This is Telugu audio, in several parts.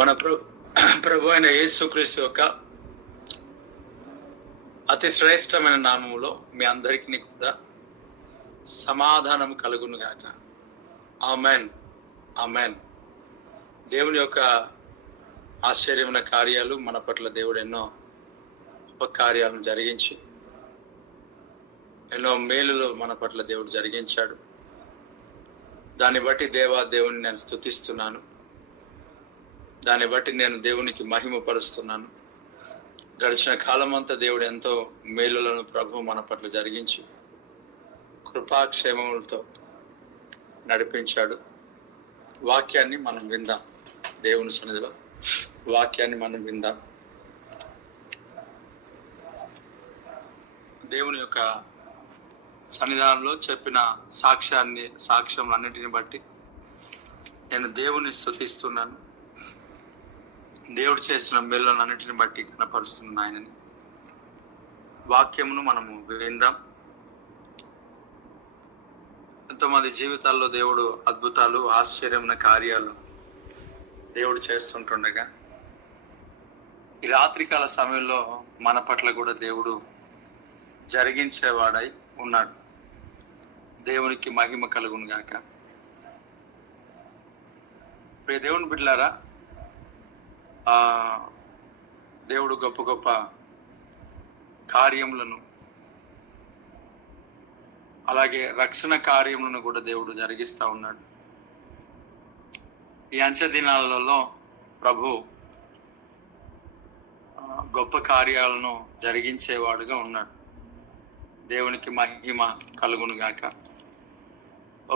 మన ప్రభు అయిన యేసుక్రీస్తు యొక్క అతి శ్రేష్టమైన నామములో మీ అందరికీ కూడా సమాధానం కలుగును గాక. Amen, amen. దేవుని యొక్క ఆశ్చర్యమైన కార్యాలు మన పట్ల దేవుడు ఎన్నో కార్యాలను జరిగించి ఎన్నో మేలులు మన పట్ల దేవుడు జరిగించాడు. దాన్ని బట్టి దేవుని నేను స్తుతిస్తున్నాను. దాన్ని బట్టి నేను దేవునికి మహిమపరుస్తున్నాను. గడిచిన కాలం అంతా దేవుడు ఎంతో మేలులను ప్రభు మన పట్ల జరిగించి కృపాక్షేమములతో నడిపించాడు. వాక్యాన్ని మనం విందాం. దేవుని సన్నిధిలో వాక్యాన్ని మనం విందాం. దేవుని యొక్క సన్నిధానంలో చెప్పిన సాక్ష్యం అన్నిటిని బట్టి నేను దేవుని స్తుతిస్తున్నాను. దేవుడు చేసిన మేలులను అన్నిటిని బట్టి కనపరుస్తున్నాను ఆయనని. వాక్యమును మనము విందాం. ఎంతోమంది జీవితాల్లో దేవుడు అద్భుతాలు, ఆశ్చర్యమైన కార్యాలు దేవుడు చేస్తుంటుండగా ఈ రాత్రికాల సమయంలో మన పట్ల కూడా దేవుడు జరిగించేవాడై ఉన్నాడు. దేవునికి మహిమ కలుగును గాక. ప్రియ దేవుని బిడ్డలారా, దేవుడు గొప్ప గొప్ప కార్యములను అలాగే రక్షణ కార్యములను కూడా దేవుడు జరిగిస్తూ ఉన్నాడు. ఈ అంచె దినాలలో ప్రభు గొప్ప కార్యాలను జరిగించేవాడుగా ఉన్నాడు. దేవునికి మహిమ కలుగును గాక.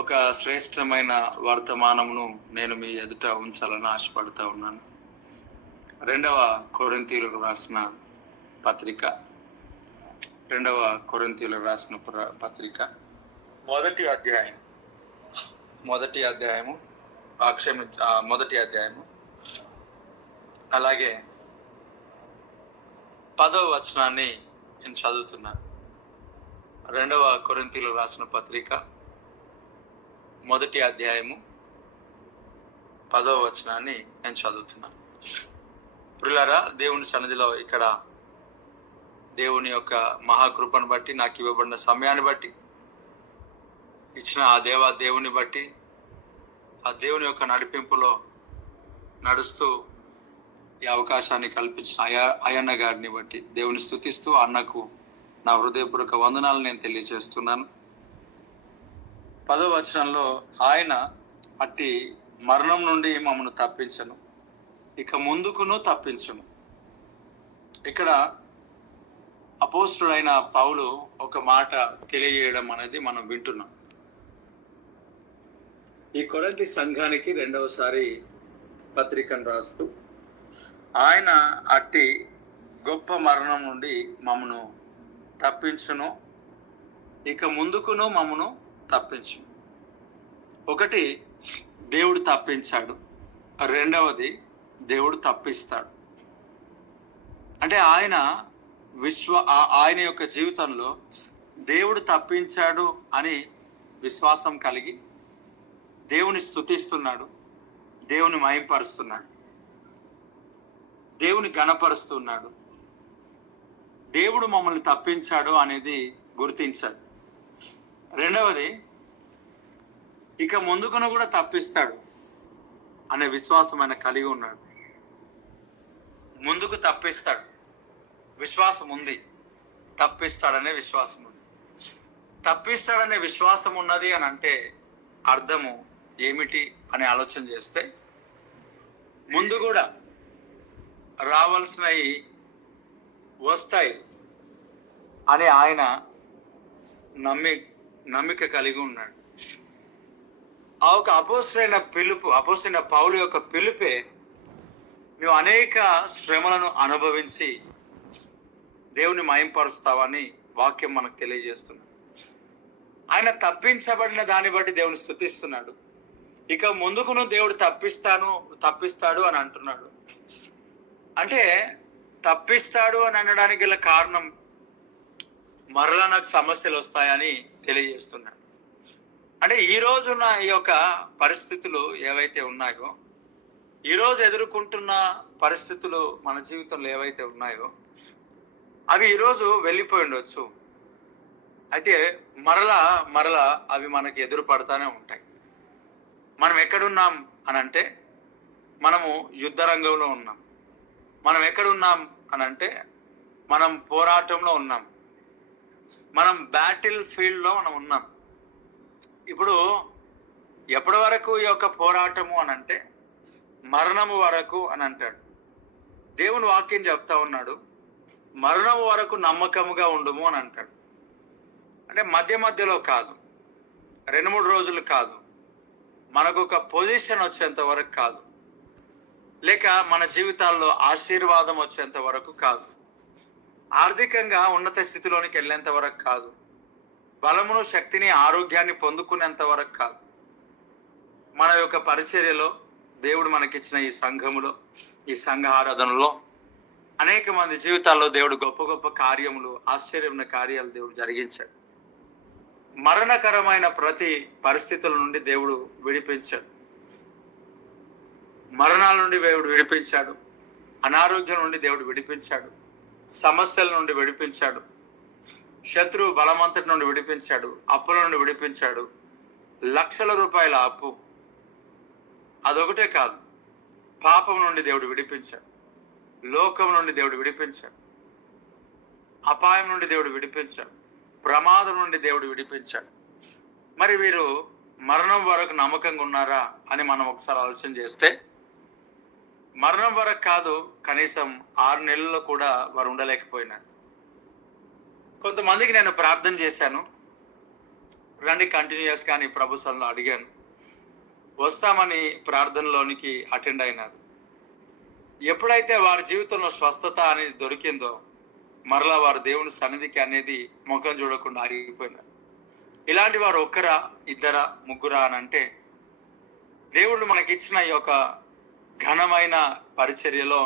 ఒక శ్రేష్టమైన వర్తమానమును నేను మీ ఎదుట ఉంచాలని ఆశపడుతూ ఉన్నాను. 2వ కొరింథీయులకు రాసిన పత్రిక 2వ కొరింథీయులకు రాసిన పత్రిక మొదటి అధ్యాయము అలాగే 10వ వచనాన్ని నేను చదువుతున్నాను. 2వ కొరింథీయులకు రాసిన పత్రిక మొదటి అధ్యాయము 10వ వచనాన్ని నేను చదువుతున్నాను. ప్రియులారా, దేవుని సన్నిధిలో ఇక్కడ దేవుని యొక్క మహాకృపను బట్టి, నాకు ఇవ్వబడిన సమయాన్ని బట్టి, ఇచ్చిన ఆ దేవుని బట్టి, ఆ దేవుని యొక్క నడిపింపులో నడుస్తూ ఈ అవకాశాన్ని కల్పించిన అయ్యన్న గారిని బట్టి దేవుని స్తుతిస్తూ అన్నకు నా హృదయపూర్వక వందనాలు నేను తెలియజేస్తున్నాను. 10వ వచనంలో ఆయన అట్టి మరణం నుండి మమ్మను తప్పించను, ఇక ముందుకును తప్పించును. ఇక్కడ అపోస్తుడైన పౌలు ఒక మాట తెలియజేయడం అనేది మనం వింటున్నాం. ఈ కొరింథీ సంఘానికి 2వసారి పత్రికను రాస్తూ ఆయన అట్టి గొప్ప మరణం నుండి మమ్మను తప్పించును, ఇక ముందుకును మమ్మను తప్పించు. ఒకటి, దేవుడు తప్పించాడు. 2వది, దేవుడు తప్పిస్తాడు. అంటే ఆయన యొక్క జీవితంలో దేవుడు తప్పించాడు అని విశ్వాసం కలిగి దేవుని స్తుతిస్తున్నాడు, దేవుని మహిమపరుస్తున్నాడు, దేవుని ఘనపరుస్తున్నాడు. దేవుడు మమ్మల్ని తప్పించాడు అనేది గుర్తించాడు. 2వది, ఇక ముందుకును కూడా తప్పిస్తాడు అనే విశ్వాసం ఆయన కలిగి ఉన్నాడు. ముందుకు తప్పిస్తాడు, విశ్వాసం ఉంది. తప్పిస్తాడనే విశ్వాసం ఉంది. తప్పిస్తాడనే విశ్వాసం ఉన్నది అని అంటే అర్థము ఏమిటి అని ఆలోచన చేస్తే, ముందు కూడా రావాల్సినవి వస్తాయి అని ఆయన నమ్మిక కలిగి ఉన్నాడు. ఆ ఒక అపోస్తలుడైన పౌలు యొక్క పిలుపే నువ్వు అనేక శ్రమలను అనుభవించి దేవుని మహింపరుస్తావని వాక్యం మనకు తెలియజేస్తున్నాడు. ఆయన తప్పించబడిన దాన్ని బట్టి దేవుని స్తుతిస్తున్నాడు. ఇక ముందుకును దేవుడు తప్పిస్తాడు అని అంటున్నాడు. అంటే తప్పిస్తాడు అని అనడానికి గల కారణం, మరలా నాకు సమస్యలు వస్తాయని తెలియజేస్తున్నాడు. అంటే ఈ రోజున్న ఈ యొక్క పరిస్థితులు ఏవైతే ఉన్నాయో, ఈరోజు ఎదుర్కొంటున్న పరిస్థితులు మన జీవితంలో ఏవైతే ఉన్నాయో అవి ఈరోజు వెళ్ళిపోయి ఉండొచ్చు. అయితే మరలా అవి మనకి ఎదురు పడతానే ఉంటాయి. మనం ఎక్కడున్నాం అని అంటే మనము యుద్ధ రంగంలో ఉన్నాం. మనం ఎక్కడున్నాం అని అంటే మనం పోరాటంలో ఉన్నాం. మనం బ్యాటిల్ ఫీల్డ్లో మనం ఉన్నాం. ఇప్పుడు ఎప్పటి వరకు ఈ యొక్క పోరాటము అని అంటే మరణము వరకు అని అంటాడు. దేవుని వాక్యం చెప్తా ఉన్నాడు, మరణము వరకు నమ్మకముగా ఉండుము అని అంటాడు. అంటే మధ్యలో కాదు, 2-3 రోజులు కాదు, మనకు ఒక పొజిషన్ వచ్చేంత వరకు కాదు, లేక మన జీవితాల్లో ఆశీర్వాదం వచ్చేంత వరకు కాదు, ఆర్థికంగా ఉన్నత స్థితిలోనికి వెళ్ళేంత వరకు కాదు, బలమును శక్తిని ఆరోగ్యాన్ని పొందుకునేంత వరకు కాదు. మన యొక్క పరిచర్యలో దేవుడు మనకిచ్చిన ఈ సంఘములో, ఈ సంఘ ఆరాధనలో అనేక మంది జీవితాల్లో దేవుడు గొప్ప గొప్ప కార్యములు, ఆశ్చర్యమైన కార్యాలు దేవుడు జరిగించాడు. మరణకరమైన ప్రతి పరిస్థితుల నుండి దేవుడు విడిపించాడు. మరణాల నుండి దేవుడు విడిపించాడు, అనారోగ్యం నుండి దేవుడు విడిపించాడు, సమస్యల నుండి విడిపించాడు, శత్రు బలమంతటి నుండి విడిపించాడు, అప్పుల నుండి విడిపించాడు. లక్షల రూపాయల అప్పు అదొకటే కాదు, పాపం నుండి దేవుడు విడిపించాడు, లోకం నుండి దేవుడు విడిపించాడు, అపాయం నుండి దేవుడు విడిపించాడు, ప్రమాదం నుండి దేవుడు విడిపించాడు. మరి వీరు మరణం వరకు నమ్మకంగా ఉన్నారా అని మనం ఒకసారి ఆలోచన చేస్తే, మరణం వరకు కాదు, కనీసం 6 నెలల్లో కూడా వారు ఉండలేకపోయినారు. కొంతమందికి నేను ప్రార్థన చేశాను, రండి కంటిన్యూస్ కానీ ప్రభు సన్నిధిలో అడిగాను, వస్తామని ప్రార్థనలోనికి అటెండ్ అయినారు. ఎప్పుడైతే వారి జీవితంలో స్వస్థత అనేది దొరికిందో మరలా వారు దేవుని సన్నిధికి అనేది ముఖం చూడకుండా ఆగిపోయినారు. ఇలాంటి వారు 1, 2, 3 అని అంటే దేవుడు మనకిచ్చిన ఈ యొక్క ఘనమైన పరిచర్యలో,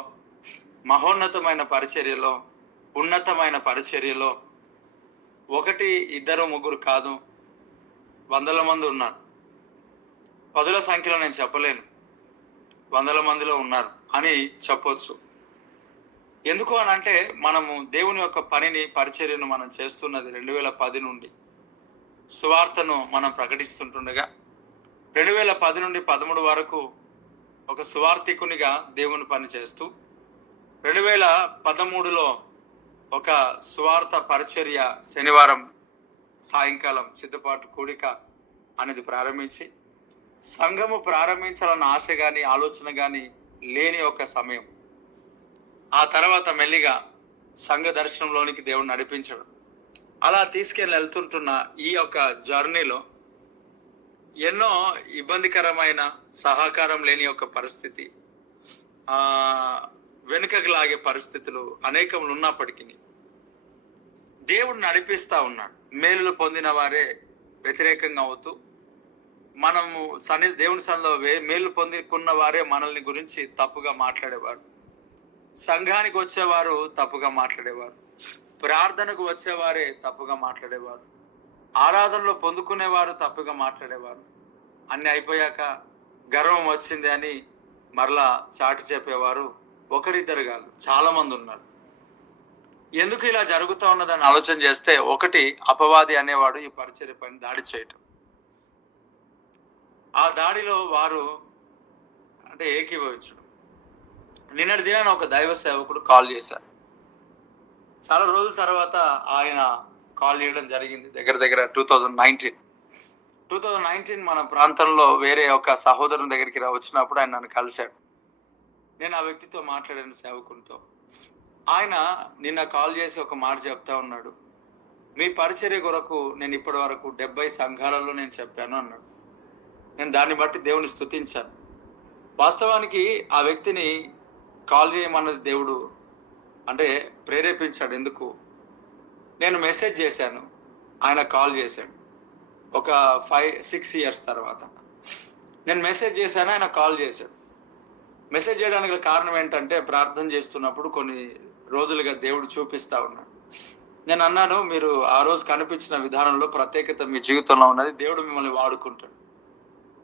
మహోన్నతమైన పరిచర్యలో, ఉన్నతమైన పరిచర్యలో 1, 2, 3 కాదు, వందల మంది ఉన్నారు. పదుల సంఖ్యలో నేను చెప్పలేను, వందల మందిలో ఉన్నారు అని చెప్పొచ్చు. ఎందుకు అని అంటే మనము దేవుని యొక్క పనిని, పరిచర్యను మనం చేస్తున్నది 2010 నుండి, సువార్తను మనం ప్రకటిస్తుంటుండగా 2010 నుండి 13 వరకు ఒక సువార్థికునిగా దేవుని పని చేస్తూ 2013లో ఒక సువార్త పరిచర్య శనివారం సాయంకాలం సిద్ధపాటు కూడిక అనేది ప్రారంభించి, సంఘము ప్రారంభించాలన్న ఆశ కానీ ఆలోచన కానీ లేని ఒక సమయం. ఆ తర్వాత మెల్లిగా సంఘ దర్శనంలోనికి దేవుడు నడిపించడం, అలా తీసుకెళ్ళి వెళ్తుంటున్న ఈ యొక్క జర్నీలో ఎన్నో ఇబ్బందికరమైన, సహకారం లేని ఒక పరిస్థితి, వెనుకకు లాగే పరిస్థితులు అనేకములు ఉన్నప్పటికీ దేవుడు నడిపిస్తా ఉన్నాడు. మేలులు పొందిన వారే వ్యతిరేకంగా అవుతూ, మనము దేవుని సన్నిధిలో మేలు పొందుకున్న వారే మనల్ని గురించి తప్పుగా మాట్లాడేవారు, సంఘానికి వచ్చేవారు తప్పుగా మాట్లాడేవారు, ప్రార్థనకు వచ్చేవారే తప్పుగా మాట్లాడేవారు, ఆరాధనలో పొందుకునేవారు తప్పుగా మాట్లాడేవారు. అన్ని అయిపోయాక గర్వం వచ్చింది అని మరలా చాటి చెప్పేవారు 1, 2 కాదు, చాలా మంది ఉన్నారు. ఎందుకు ఇలా జరుగుతూ ఉన్నదని ఆలోచన చేస్తే, 1, అపవాది అనేవాడు ఈ పరిచర్య పైన దాడి చేయటం. ఆ దాడిలో వారు అంటే ఏకీభవించడం. నిన్నటి దినాన ఒక దైవ సేవకుడు కాల్ చేశారు. చాలా రోజుల తర్వాత ఆయన కాల్ చేయడం జరిగింది. దగ్గర 2019 మన ప్రాంతంలో వేరే ఒక సహోదరుని దగ్గరికి వచ్చినప్పుడు ఆయన నన్ను కలిశాడు. నేను ఆ వ్యక్తితో మాట్లాడాను, సేవకునితో. ఆయన నిన్న కాల్ చేసి ఒక మాట చెప్తా ఉన్నాడు, మీ పరిచర్య కొరకు నేను ఇప్పటి వరకు 70 సంఘాలలో నేను చెప్పాను అన్నాడు. నేను దాన్ని బట్టి దేవుని స్తుతించాను. వాస్తవానికి ఆ వ్యక్తిని కాల్ చేయమన్నది దేవుడు అంటే ప్రేరేపించాడు. ఎందుకు? నేను మెసేజ్ చేశాను, ఆయన కాల్ చేశాడు. ఒక 5-6 ఇయర్స్ తర్వాత నేను మెసేజ్ చేశాను, ఆయన కాల్ చేశాడు. మెసేజ్ చేయడానికి కారణం ఏంటంటే, ప్రార్థన చేస్తున్నప్పుడు కొన్ని రోజులుగా దేవుడు చూపిస్తా ఉన్నాడు. నేను అన్నాను, మీరు ఆ రోజు కనిపించిన విధానంలో ప్రత్యేకత మీ జీవితంలో ఉన్నది, దేవుడు మిమ్మల్ని వాడుకుంటాడు.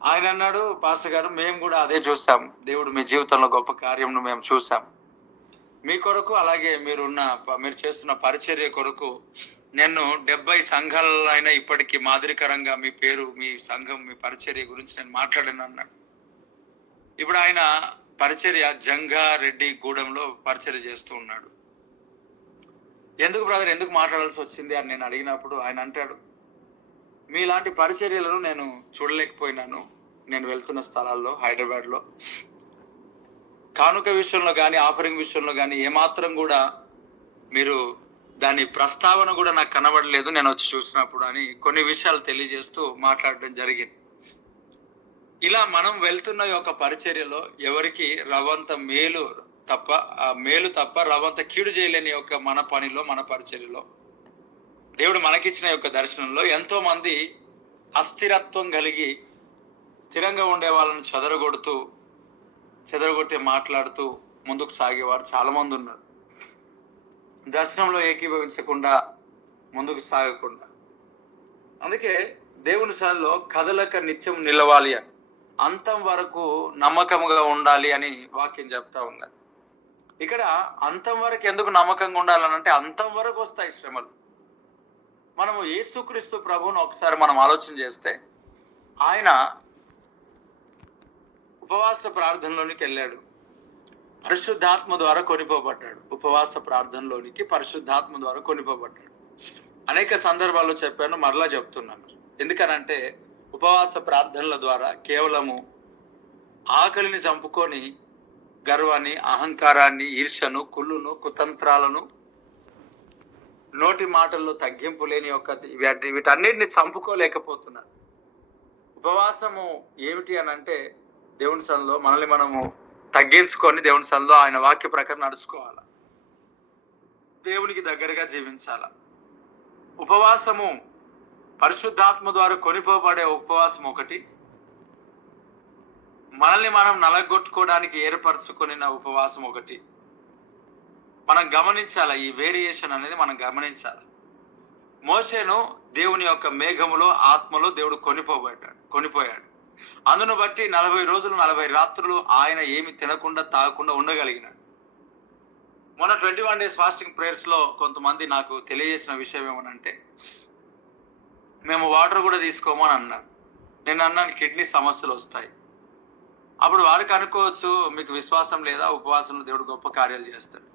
ఆయన అన్నాడు, పాస్టర్ గారు మేము కూడా అదే చూసాం, దేవుడు మీ జీవితంలో గొప్ప కార్యంను మేము చూసాం. మీ కొరకు అలాగే మీరు చేస్తున్న పరిచర్య కొరకు నేను 70 సంఘాలలో అయినా ఇప్పటికీ మాదిరికరంగా మీ పేరు, మీ సంఘం, మీ పరిచర్య గురించి నేను మాట్లాడాను అన్నాడు. ఇప్పుడు ఆయన పరిచర్య జంగారెడ్డి గూడెంలో పరిచర్య చేస్తూ ఉన్నాడు. ఎందుకు బ్రదర్, ఎందుకు మాట్లాడాల్సి వచ్చింది అని నేను అడిగినప్పుడు ఆయన అంటాడు, మీలాంటి పరిచర్యలను నేను చూడలేకపోయినాను. నేను వెళ్తున్న స్థలాల్లో హైదరాబాద్లో కానుక విషయంలో కానీ ఆఫరింగ్ విషయంలో కానీ ఏమాత్రం కూడా మీరు దాని ప్రస్తావన కూడా నాకు కనబడలేదు నేను వచ్చి చూసినప్పుడు అని కొన్ని విషయాలు తెలియజేస్తూ మాట్లాడడం జరిగింది. ఇలా మనం వెళ్తున్న యొక్క పరిచర్యలో ఎవరికి రవంత మేలు తప్ప రవంత కీడు చేయలేని యొక్క మన పనిలో, మన పరిచర్యలో దేవుడు మనకిచ్చిన యొక్క దర్శనంలో ఎంతో మంది అస్థిరత్వం కలిగి స్థిరంగా ఉండే వాళ్ళని చెదరగొట్టి మాట్లాడుతూ ముందుకు సాగేవారు చాలా మంది ఉన్నారు. దర్శనంలో ఏకీభవించకుండా ముందుకు సాగకుండా. అందుకే దేవుని సన్నిధిలో కదలక నిత్యం నిలవాలి అని, అంతం వరకు నమ్మకంగా ఉండాలి అని వాక్యం చెప్తా ఉన్నది. ఇక్కడ అంతం వరకు ఎందుకు నమ్మకంగా ఉండాలనంటే అంతం వరకు వస్తాయి శ్రమలు. మనము యేసుక్రీస్తు ప్రభువును ఒకసారి మనం ఆలోచన చేస్తే ఆయన ఉపవాస ప్రార్థనలోనికి వెళ్ళాడు, పరిశుద్ధాత్మ ద్వారా కొనిపోబడ్డాడు. ఉపవాస ప్రార్థనలోనికి పరిశుద్ధాత్మ ద్వారా కొనిపోబడ్డాడు. అనేక సందర్భాల్లో చెప్పాను, మరలా చెప్తున్నాను. ఎందుకనంటే ఉపవాస ప్రార్థనల ద్వారా కేవలము ఆకలిని చంపుకొని గర్వాన్ని, అహంకారాన్ని, ఈర్ష్యను, కుళ్ళును, కుతంత్రాలను, నోటి మాటల్లో తగ్గింపు లేని యొక్క వీటన్నిటిని చంపుకోలేకపోతున్నారు. ఉపవాసము ఏమిటి అని అంటే దేవుని సన్నిధిలో మనల్ని మనము తగ్గించుకొని దేవుని సన్నిధిలో ఆయన వాక్య ప్రకారం నడుచుకోవాలి, దేవునికి దగ్గరగా జీవించాల. ఉపవాసము పరిశుద్ధాత్మ ద్వారా కొనిపోబడే ఉపవాసం ఒకటి, మనల్ని మనం నలగొట్టుకోవడానికి ఏర్పరచుకుని ఉపవాసం ఒకటి. మనం గమనించాల, ఈ వేరియేషన్ అనేది మనం గమనించాలి. మోషేను దేవుని యొక్క మేఘములో, ఆత్మలో దేవుడు కొనిపోయాడు. అందును బట్టి 40 రోజులు 40 రాత్రులు ఆయన ఏమి తినకుండా తాగకుండా ఉండగలిగినాడు. మొన్న 21 days ఫాస్టింగ్ ప్రేయర్స్ లో కొంతమంది నాకు తెలియజేసిన విషయం ఏమనంటే, మేము వాటర్ కూడా తీసుకోమని అన్నారు. నేను అన్నాను, కిడ్నీ సమస్యలు వస్తాయి. అప్పుడు వారికి అనుకోవచ్చు, మీకు విశ్వాసం లేదా, ఉపవాసంలో దేవుడు గొప్ప కార్యాలు చేస్తాడు.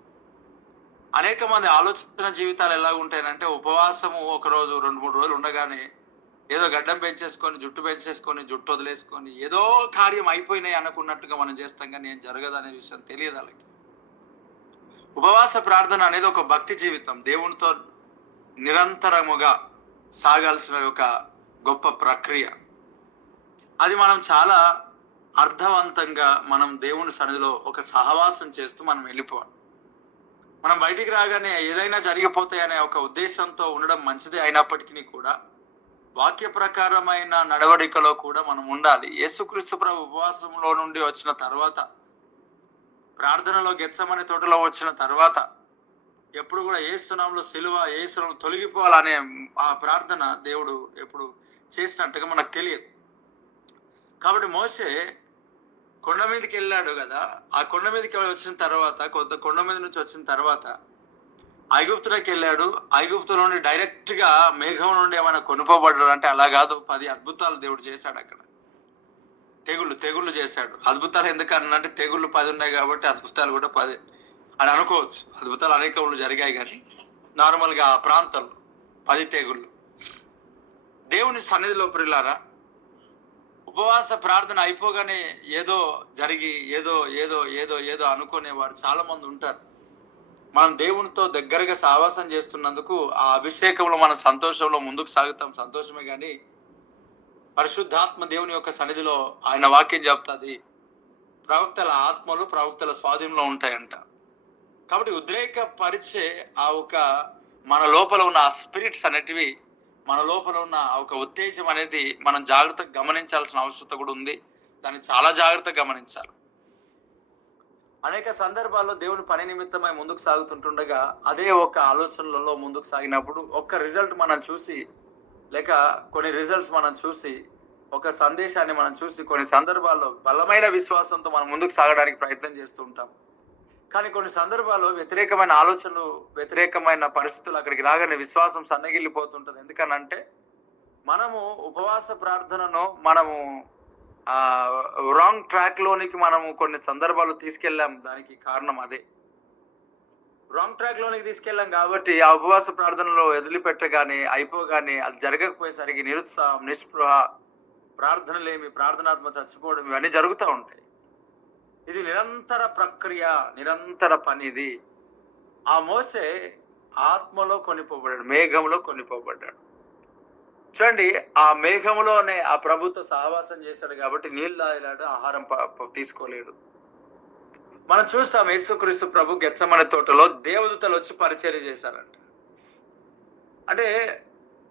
అనేక మంది ఆలోచన జీవితాలు ఎలా ఉంటాయనంటే, ఉపవాసము ఒక రోజు 2-3 రోజులు ఉండగానే ఏదో గడ్డం పెంచేసుకొని, జుట్టు వదిలేసుకొని ఏదో కార్యం అయిపోయినాయి అనుకున్నట్టుగా మనం చేస్తాం, కానీ ఏం జరగదు అనే విషయం తెలియదు వాళ్ళకి. ఉపవాస ప్రార్థన అనేది ఒక భక్తి జీవితం, దేవునితో నిరంతరముగా సాగాల్సిన ఒక గొప్ప ప్రక్రియ. అది మనం చాలా అర్థవంతంగా మనం దేవుని సన్నిధిలో ఒక సహవాసం చేస్తూ మనం వెళ్ళిపోవాలి. మనం బయటికి రాగానే ఏదైనా జరిగిపోతాయనే ఒక ఉద్దేశంతో ఉండడం మంచిదే అయినప్పటికీ కూడా వాక్య ప్రకారమైన నడవడికలో కూడా మనం ఉండాలి. యేసుక్రీస్తు ప్రభు ఉపవాసంలో నుండి వచ్చిన తర్వాత, ప్రార్థనలో గెత్సమనే తోటలో వచ్చిన తర్వాత ఎప్పుడు కూడా ఏసునామములో ఏసునామములో తొలగిపోవాలనే ఆ ప్రార్థన దేవుడు ఎప్పుడు చేసినట్టుగా మనకు తెలియదు. కాబట్టి మోషే కొండ మీదకి వెళ్ళాడు కదా, ఆ కొండ మీదకి వచ్చిన తర్వాత, కొండ మీద నుంచి వచ్చిన తర్వాత ఐగుప్తులోకి వెళ్ళాడు. ఐగుప్తు నుండి డైరెక్ట్ గా మేఘం నుండి ఏమైనా కొనుక్కోబడ్డాడు అంటే అలా కాదు. 10 అద్భుతాలు దేవుడు చేశాడు. అక్కడ తెగుళ్ళు చేశాడు. అద్భుతాలు ఎందుకనంటే తెగుళ్ళు 10 ఉన్నాయి కాబట్టి అద్భుతాలు కూడా 10 అని అనుకోవచ్చు. అద్భుతాలు అనేకములు జరిగాయి, కానీ నార్మల్ గా ఆ ప్రాంతంలో 10 తెగుళ్ళు. దేవుని సన్నిధిలో ప్రియులారా, ఉపవాస ప్రార్థన అయిపోగానే ఏదో జరిగి ఏదో ఏదో ఏదో ఏదో అనుకునేవారు చాలా మంది ఉంటారు. మనం దేవునితో దగ్గరగా సహవాసం చేస్తున్నందుకు ఆ అభిషేకంలో మన సంతోషంలో ముందుకు సాగుతాం, సంతోషమే. కానీ పరిశుద్ధాత్మ దేవుని యొక్క సన్నిధిలో ఆయన వాక్యం చెప్తుంది, ప్రవక్తల ఆత్మలు ప్రవక్తల స్వాధీనంలో ఉంటాయంట. కాబట్టి ఉద్రేకపరిచే ఆ ఒక మన లోపల ఉన్న ఆ స్పిరిట్స్ అనేటివి, మన లోపల ఉన్న ఒక ఉత్తేజం అనేది మనం జాగ్రత్తగా గమనించాల్సిన అవసరం కూడా ఉంది. దాన్ని చాలా జాగ్రత్తగా గమనించాలి. అనేక సందర్భాల్లో దేవుని పని నిమిత్తమై ముందుకు సాగుతుంటుండగా అదే ఒక ఆలోచనలలో ముందుకు సాగినప్పుడు ఒక్క రిజల్ట్ మనం చూసి, లేక కొన్ని రిజల్ట్స్ మనం చూసి ఒక సందేశాన్ని మనం చూసి కొన్ని సందర్భాల్లో బలమైన విశ్వాసంతో మనం ముందుకు సాగడానికి ప్రయత్నం చేస్తూ ఉంటాం. కానీ కొన్ని సందర్భాల్లో వ్యతిరేకమైన ఆలోచనలు, వ్యతిరేకమైన పరిస్థితులు అక్కడికి రాగానే విశ్వాసం సన్నగిల్లిపోతుంటది. ఎందుకనంటే మనము ఉపవాస ప్రార్థనను మనము రాంగ్ ట్రాక్ లోనికి మనము కొన్ని సందర్భాలు తీసుకెళ్ళాం. దానికి కారణం అదే. రాంగ్ ట్రాక్ లోనికి తీసుకెళ్ళాం కాబట్టి ఆ ఉపవాస ప్రార్థనలో వదిలిపెట్టగానే అయిపోగానే అది జరగకపోయేసరికి నిరుత్సాహం, నిస్పృహ, ప్రార్థనలేమి, ప్రార్థనాత్మ చచ్చిపోవడం ఇవన్నీ జరుగుతూ ఉంటాయి. ఇది నిరంతర ప్రక్రియ, నిరంతర పని. ఇది ఆ మోసే ఆత్మలో కొనిపోబడ్డాడు, మేఘంలో కొనిపోబడ్డాడు. చూడండి, ఆ మేఘంలోనే ఆ ప్రభుతో సహవాసం చేశాడు కాబట్టి నీళ్ళు తాగలేడు, ఆహారం తీసుకోలేడు. మనం చూస్తాం యేసుక్రీస్తు ప్రభు గెత్సెమనే తోటలో దేవదూతలు వచ్చి పరిచర్య చేశారంట. అంటే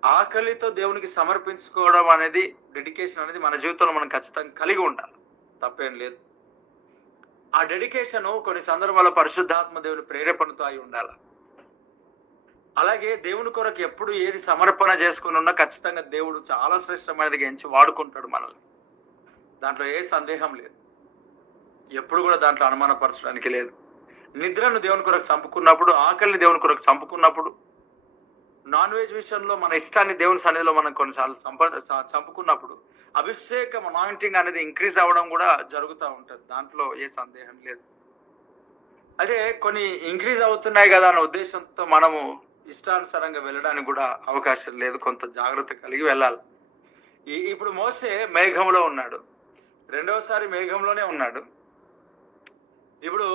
ఆకలితో దేవునికి సమర్పించుకోవడం అనేది, డెడికేషన్ అనేది మన జీవితంలో మనం ఖచ్చితంగా కలిగి ఉండాలి. తప్పేం లేదు. ఆ డెడికేషన్ కొన్ని సందర్భాల్లో పరిశుద్ధాత్మ దేవుని ప్రేరేపణతో అయి ఉండాలి. అలాగే దేవుని కొరకు ఎప్పుడు ఏది సమర్పణ చేసుకుని ఉన్నా ఖచ్చితంగా దేవుడు చాలా శ్రేష్టమైనది ఎంచి వాడుకుంటాడు మనల్ని. దాంట్లో ఏ సందేహం లేదు. ఎప్పుడు కూడా దాంట్లో అనుమానపరచడానికి లేదు. నిద్రను దేవుని కొరకు చంపుకున్నప్పుడు, ఆకలిని దేవుని కొరకు చంపుకున్నప్పుడు, నాన్ వెజ్ విషయంలో మన ఇష్టాన్ని దేవుని సన్నిధిలో మనం కొన్నిసార్లు చంపుకున్నప్పుడు అభిషేకం, అనాయింటింగ్ అనేది ఇంక్రీజ్ అవ్వడం కూడా జరుగుతూ ఉంటుంది. దాంట్లో ఏ సందేహం లేదు. అదే కొన్ని ఇంక్రీజ్ అవుతున్నాయి కదా అనే ఉద్దేశంతో మనము ఇష్టానుసారంగా వెళ్ళడానికి కూడా అవకాశం లేదు. కొంత జాగ్రత్త కలిగి వెళ్ళాలి. ఇప్పుడు మోసే మేఘంలో ఉన్నాడు, రెండవసారి మేఘంలోనే ఉన్నాడు. ఇప్పుడు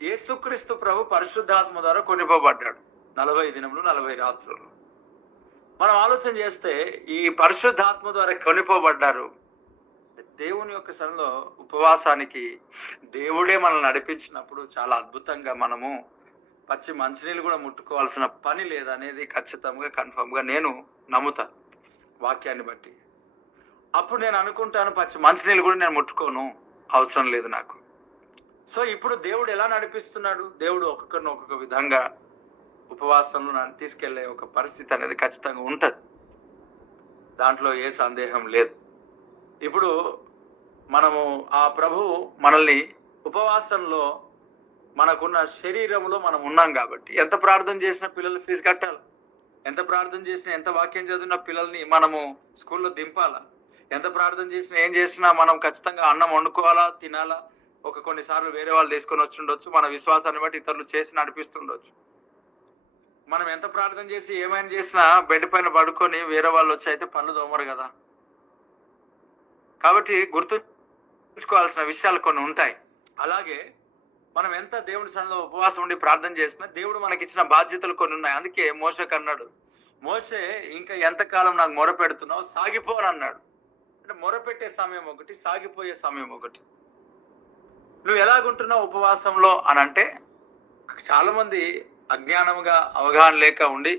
యేసుక్రీస్తు ప్రభు పరిశుద్ధాత్మ ద్వారా కొనిపోబడ్డాడు 40 దినములు 40 రాత్రులు. మనం ఆలోచన చేస్తే ఈ పరిశుద్ధాత్మ ద్వారా కొనిపోబడ్డారు. దేవుని యొక్క సన్నిధిలో ఉపవాసానికి దేవుడే మనల్ని నడిపించినప్పుడు చాలా అద్భుతంగా మనము పచ్చి మంచినీళ్ళు కూడా ముట్టుకోవాల్సిన పని లేదనేది ఖచ్చితంగా, కన్ఫర్మ్గా నేను నమ్ముతాను వాక్యాన్ని బట్టి. అప్పుడు నేను అనుకుంటాను, పచ్చి మంచినీళ్ళు కూడా నేను ముట్టుకోను, అవసరం లేదు నాకు. సో ఇప్పుడు దేవుడు ఎలా నడిపిస్తున్నాడు? దేవుడు ఒక్కొక్కరిని ఒక్కొక్క విధంగా ఉపవాసంలో నన్ను తీసుకెళ్లే ఒక పరిస్థితి అనేది ఖచ్చితంగా ఉంటుంది. దాంట్లో ఏ సందేహం లేదు. ఇప్పుడు మనము ఆ ప్రభు మనల్ని ఉపవాసంలో మనకున్న శరీరంలో మనం ఉన్నాం కాబట్టి ఎంత ప్రార్థన చేసినా పిల్లలు ఫీజు కట్టాలి, ఎంత ప్రార్థన చేసినా, ఎంత వాక్యం చదివినా పిల్లల్ని మనము స్కూల్లో దింపాలా, ఎంత ప్రార్థన చేసినా, ఏం చేసినా మనం ఖచ్చితంగా అన్నం వండుకోవాలా, తినాలా. కొన్నిసార్లు వేరే వాళ్ళు తీసుకొని వచ్చిండొచ్చు, మన విశ్వాసాన్ని బట్టి ఇతరులు చేసి నడిపిస్తుండొచ్చు. మనం ఎంత ప్రార్థన చేసి ఏమైనా చేసినా బెడ్ పైన పడుకొని వేరే వాళ్ళు వచ్చి అయితే పనులు తోమరు కదా. కాబట్టి గుర్తుంచుకోవాల్సిన విషయాలు కొన్ని ఉంటాయి. అలాగే మనం ఎంత దేవుని సన్నిధిలో ఉపవాసం ఉండి ప్రార్థన చేసినా దేవుడు మనకి ఇచ్చిన బాధ్యతలు కొన్ని ఉన్నాయి. అందుకే మోషేకి అన్నాడు, మోషే ఇంకా ఎంతకాలం నాకు మొర పెడుతున్నావు, సాగిపోని అన్నాడు. అంటే మొరపెట్టే సమయం ఒకటి, సాగిపోయే సమయం ఒకటి. నువ్వు ఎలాగుంటున్నావు ఉపవాసంలో అని అంటే, చాలా మంది అజ్ఞానంగా, అవగాహన లేక ఉండి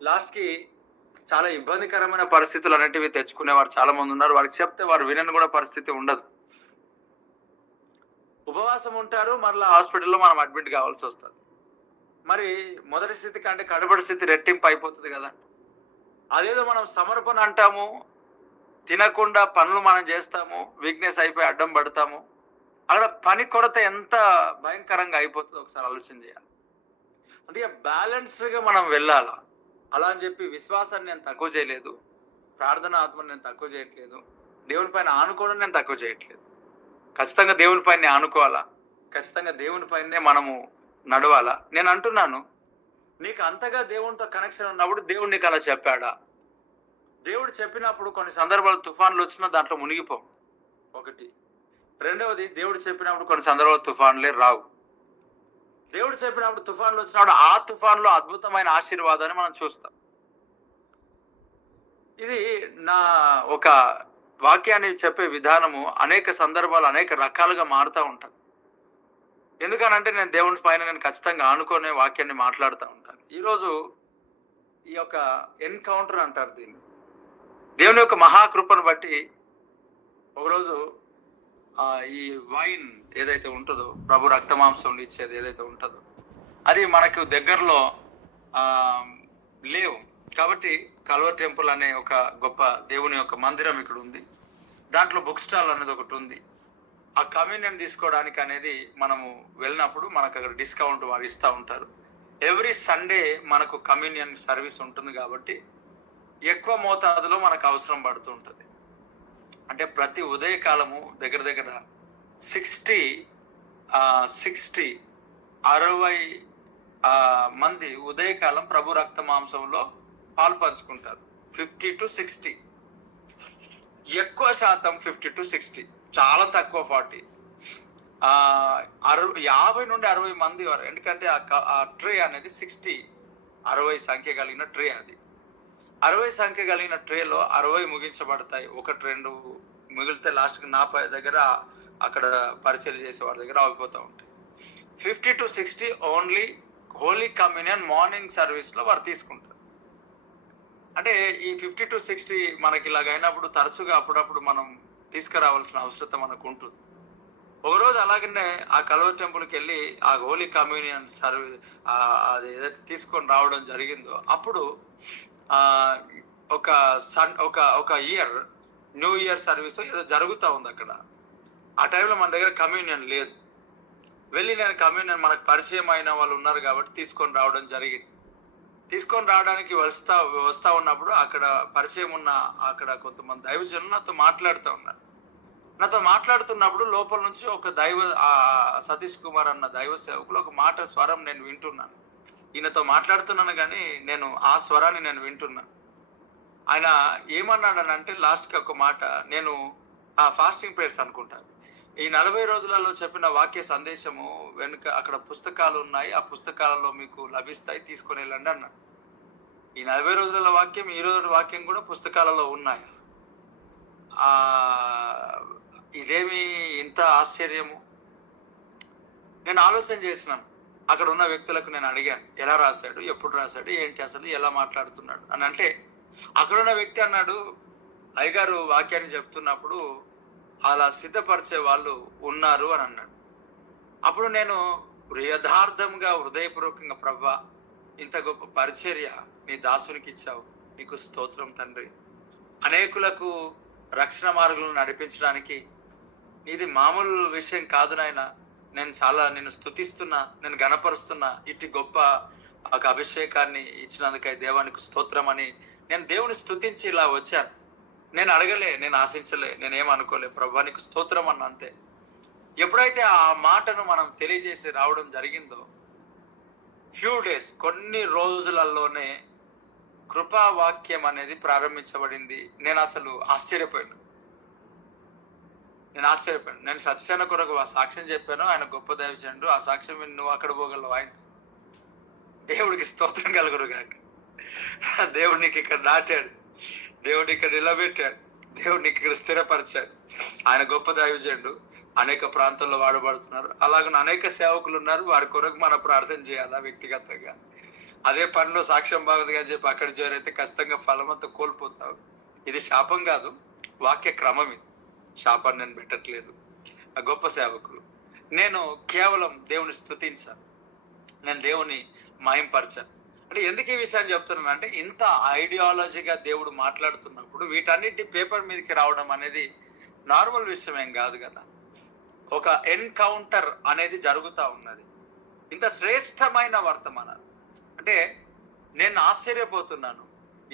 లాస్ట్కి చాలా ఇబ్బందికరమైన పరిస్థితులు అనేటివి తెచ్చుకునేవారు చాలా మంది ఉన్నారు. వారికి చెప్తే వారు వినని కూడా పరిస్థితి ఉండదు. ఉపవాసం ఉంటారు, మరలా హాస్పిటల్లో మనం అడ్మిట్ కావాల్సి వస్తుంది. మరి మొదటి స్థితి కంటే కడపడి స్థితి రెట్టింపు అయిపోతుంది కదా. అదేదో మనం సమర్పణ అంటాము, తినకుండా పనులు మనం చేస్తాము, వీక్నెస్ అయిపోయి అడ్డం పడతాము. అక్కడ పని కొరత ఎంత భయంకరంగా అయిపోతుందో ఒకసారి ఆలోచన చేయాలి. అందుకే బ్యాలెన్స్డ్గా మనం వెళ్ళాలా. అలా అని చెప్పి విశ్వాసాన్ని నేను తక్కువ చేయలేదు, ప్రార్థన ఆత్మని నేను తక్కువ చేయట్లేదు, దేవుని పైన ఆనుకోవడం నేను తక్కువ చేయట్లేదు. ఖచ్చితంగా దేవుని పైన ఆనుకోవాలా, ఖచ్చితంగా దేవుని పైనే మనము నడవాలా. నేను అంటున్నాను, నీకు అంతగా దేవునితో కనెక్షన్ ఉన్నప్పుడు దేవుడు నీకు అలా చెప్పాడా? దేవుడు చెప్పినప్పుడు కొన్ని సందర్భాలు తుఫాన్లు వచ్చినా దాంట్లో మునిగిపో, ఒకటి. రెండవది, దేవుడు చెప్పినప్పుడు కొన్ని సందర్భాలు తుఫాన్లే రావు. దేవుడు చెప్పినప్పుడు తుఫాన్లు వచ్చినప్పుడు ఆ తుఫాన్లో అద్భుతమైన ఆశీర్వాదాన్ని మనం చూస్తాం. ఇది నా ఒక వాక్యాన్ని చెప్పే విధానము అనేక సందర్భాలు అనేక రకాలుగా మారుతూ ఉంటుంది. ఎందుకనంటే నేను దేవుని పైన నేను ఖచ్చితంగా ఆనుకునే వాక్యాన్ని మాట్లాడుతూ ఉంటాను. ఈరోజు ఈ యొక్క ఎన్కౌంటర్ అంటారు దీన్ని. దేవుని యొక్క మహాకృపను బట్టి ఒకరోజు ఈ వైన్ ఏదైతే ఉంటుందో, ప్రభు రక్తమాంసం ఇచ్చేది ఏదైతే ఉంటుందో, అది మనకు దగ్గరలో లేవు. కాబట్టి కల్వర్ టెంపుల్ అనే ఒక గొప్ప దేవుని యొక్క మందిరం ఇక్కడ ఉంది. దాంట్లో బుక్ స్టాల్ అనేది ఒకటి ఉంది. ఆ కమ్యూనియన్ తీసుకోవడానికి అనేది మనము వెళ్ళినప్పుడు మనకు అక్కడ డిస్కౌంట్ వారు ఇస్తూ ఉంటారు. ఎవ్రీ సండే మనకు కమ్యూనియన్ సర్వీస్ ఉంటుంది కాబట్టి ఎక్కువ మోతాదులో మనకు అవసరం పడుతూ ఉంటుంది. అంటే ప్రతి ఉదయకాలము దగ్గర దగ్గర 60 మంది ఉదయకాలం ప్రభు రక్త మాంసంలో పాలు పంచుకుంటారు. 50 to 60, ఎక్కువ శాతం 50 to 60, చాలా తక్కువ 40, 50 నుండి 60 మంది వారు. ఎందుకంటే ఆ ట్రే అనేది 60 సంఖ్య కలిగిన ట్రే. అది 60 సంఖ్య కలిగిన ట్రేలో 60 ముగించబడతాయి. 1-2 మిగిలితే లాస్ట్కి నా దగ్గర అక్కడ పరిచయం చేసే వారి దగ్గర ఆగిపోతూ ఉంటాయి. 50 to 60 only Holi communion morning service లో వారు తీసుకుంటారు. అంటే ఈ 50 to 60 మనకి ఇలాగైనప్పుడు తరచుగా అప్పుడప్పుడు మనం తీసుకురావాల్సిన అవసరం మనకు ఉంటుంది. ఒకరోజు అలాగనే ఆ కల్వ టెంపుల్కి వెళ్ళి ఆ హోలీ కమ్యూనియన్ సర్వీస్ అది ఏదైతే తీసుకొని రావడం జరిగిందో, అప్పుడు ఒక ఇయర్ న్యూ ఇయర్ సర్వీస్ ఏదో జరుగుతూ ఉంది అక్కడ. ఆ టైంలో మన దగ్గర కమ్యూనియన్ లేదు. వెళ్ళి నేను కమ్యూనియన్ మనకు పరిచయం అయిన వాళ్ళు ఉన్నారు కాబట్టి తీసుకొని రావడం జరిగింది. తీసుకొని రావడానికి వస్తా ఉన్నప్పుడు అక్కడ పరిచయం ఉన్న అక్కడ కొంతమంది దైవజనులు నాతో మాట్లాడుతూ ఉన్నారు. నాతో మాట్లాడుతున్నప్పుడు లోపల నుంచి ఒక సతీష్ కుమార్ అన్న దైవ సేవకులు ఒక మాట స్వరం నేను వింటున్నాను. ఈయనతో మాట్లాడుతున్నాను కానీ నేను ఆ స్వరాన్ని నేను వింటున్నాను. ఆయన ఏమన్నాడనంటే లాస్ట్కి ఒక మాట, నేను ఫాస్టింగ్ ప్రేయర్స్ అనుకుంటాను, ఈ 40 రోజులలో చెప్పిన వాక్య సందేశము వెనుక అక్కడ పుస్తకాలు ఉన్నాయి, ఆ పుస్తకాలలో మీకు లభిస్తాయి, తీసుకొని వెళ్ళండి అన్నాడు. ఈ 40 రోజుల వాక్యం, ఈ రోజు వాక్యం కూడా పుస్తకాలలో ఉన్నాయి. ఇదేమి ఇంత ఆశ్చర్యము. నేను ఆలోచన చేసినాను. అక్కడ ఉన్న వ్యక్తులకు నేను అడిగాను, ఎలా రాశాడు, ఎప్పుడు రాశాడు, ఏంటి అసలు, ఎలా మాట్లాడుతున్నాడు అని. అంటే అక్కడున్న వ్యక్తి అన్నాడు, అయ్యగారు వాక్యాన్ని చెప్తున్నప్పుడు అలా సిద్ధపరిచే వాళ్ళు ఉన్నారు అని అన్నాడు. అప్పుడు నేను యథార్థంగా హృదయపూర్వకంగా, ప్రభా ఇంత గొప్ప పరిచర్య నీ దాసునికి ఇచ్చావు, నీకు స్తోత్రం తండ్రి. అనేకులకు రక్షణ మార్గాలను నడిపించడానికి ఇది మామూలు విషయం కాదు నాయన. నేను చాలా నిన్ను స్తుతిస్తున్నా, నేను గణపరుస్తున్నా. ఇటు గొప్ప ఒక అభిషేకాన్ని ఇచ్చినందుకై దేవానికి స్తోత్రం అని నేను దేవుని స్తుతించి ఇలా వచ్చాను. నేను అడగలే, నేను ఆశించలే, నేనేం అనుకోలే, ప్రభా నీకు స్తోత్రం అన్న అంతే. ఎప్పుడైతే ఆ మాటను మనం తెలియజేసి రావడం జరిగిందో, ఫ్యూ డేస్, కొన్ని రోజులలోనే కృపావాక్యం అనేది ప్రారంభించబడింది. నేను అసలు ఆశ్చర్యపోయాను. నేను సత్యసేన కొరకు ఆ సాక్ష్యం చెప్పాను. ఆయన గొప్ప దైవజనుడు. ఆ సాక్ష్యం నువ్వు అక్కడ పోగలవు. ఆయన దేవుడికి స్తోత్రం కలుగురు కాక. దేవుడు నీకు ఇక్కడ నాటాడు, దేవుడిని ఇక్కడ నిలబెట్టాడు, దేవుడిని ఇక్కడ స్థిరపరిచాడు. ఆయన గొప్ప దైవజనుడు. అనేక ప్రాంతాల్లో వాడబడుతున్నారు. అలాగే అనేక సేవకులు ఉన్నారు. వారి కొరకు మనం ప్రార్థన చేయాలా వ్యక్తిగతంగా. అదే పనిలో సాక్ష్యం బాగుంది అని చెప్పి అక్కడ చేరైతే ఖచ్చితంగా ఫలం అంతా కోల్పోతావు. ఇది శాపం కాదు, వాక్య క్రమం. ఇది శాపాన్ని నేను పెట్టట్లేదు. ఆ గొప్ప సేవకులు. నేను కేవలం దేవుని స్తుతించాను, నేను దేవుని మహింపరచాను. అంటే ఎందుకు ఈ విషయాన్ని చెప్తున్నాను అంటే, ఇంత ఐడియాలజీగా దేవుడు మాట్లాడుతున్నప్పుడు వీటన్నిటి పేపర్ మీదకి రావడం అనేది నార్మల్ విషయం ఏం కాదు కదా. ఒక ఎన్కౌంటర్ అనేది జరుగుతూ ఉన్నది. ఇంత శ్రేష్టమైన వర్తమానం అంటే నేను ఆశ్చర్యపోతున్నాను.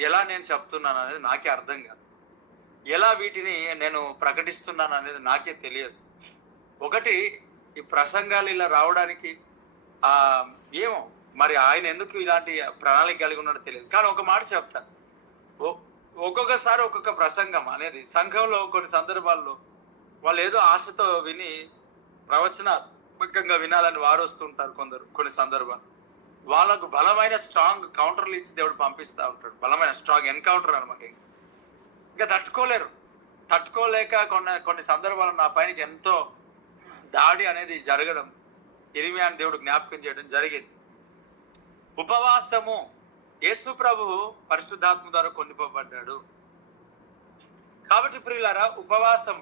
ఎలా నేను చెప్తున్నాను అనేది నాకే అర్థం కాదు. ఎలా వీటిని నేను ప్రకటిస్తున్నాను అనేది నాకే తెలియదు. ఒకటి, ఈ ప్రసంగాలు ఇలా రావడానికి ఏమో మరి ఆయన ఎందుకు ఇలాంటి ప్రణాళిక కలిగి ఉన్నాడో తెలియదు. కానీ ఒక మాట చెప్తాను, ఒక్కొక్కసారి ఒక్కొక్క ప్రసంగం అనేది సంఘంలో కొన్ని సందర్భాల్లో వాళ్ళు ఏదో ఆశతో విని ప్రవచనాత్మకంగా వినాలని వారు వస్తుంటారు కొందరు. కొన్ని సందర్భాలు వాళ్ళకు బలమైన స్ట్రాంగ్ కౌంటర్లు ఇచ్చి దేవుడు పంపిస్తూ ఉంటాడు. బలమైన స్ట్రాంగ్ ఎన్కౌంటర్ అనమాట. ఇంకా తట్టుకోలేక కొన్ని సందర్భాలు నా పైనకి ఎంతో దాడి అనేది జరగడం, ఇర్మియాని దేవుడు జ్ఞాపకం చేయడం జరిగింది. ఉపవాసము, యేసు ప్రభు పరిశుద్ధాత్మ ద్వారా కొనిపోబడ్డాడు కాబట్టి ప్రియులారా, ఉపవాసం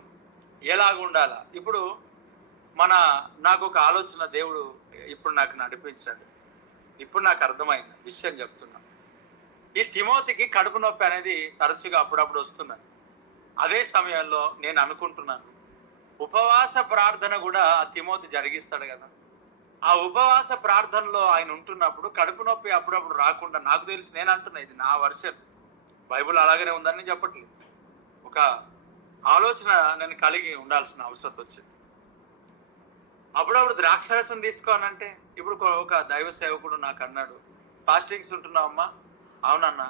ఎలాగుండాలా? ఇప్పుడు నాకు ఒక ఆలోచన దేవుడు ఇప్పుడు నాకు నడిపించాడు. ఇప్పుడు నాకు అర్థమైంది విషయం చెప్తున్నా. ఈ తిమోతికి కడుపు నొప్పి అనేది తరచుగా అప్పుడప్పుడు వస్తున్నది. అదే సమయంలో నేను అనుకుంటున్నాను, ఉపవాస ప్రార్థన కూడా తిమోతి జరిగిస్తాడు కదా. ఆ ఉపవాస ప్రార్థనలో ఆయన ఉంటున్నప్పుడు కడుపు నొప్పి అప్పుడప్పుడు రాకుండా, నాకు తెలిసి, నేను అంటున్నా, ఇది నా వర్షన్, బైబుల్ అలాగనే ఉందని చెప్పట్లేదు, ఒక ఆలోచన నేను కలిగి ఉండాల్సిన అవసరం వచ్చింది. అప్పుడప్పుడు ద్రాక్షరసం తీసుకోనంటే, ఇప్పుడు ఒక దైవ సేవకుడు నాకు అన్నాడు, ఫాస్టింగ్స్ ఉంటున్నావమ్మా? అవునన్నా.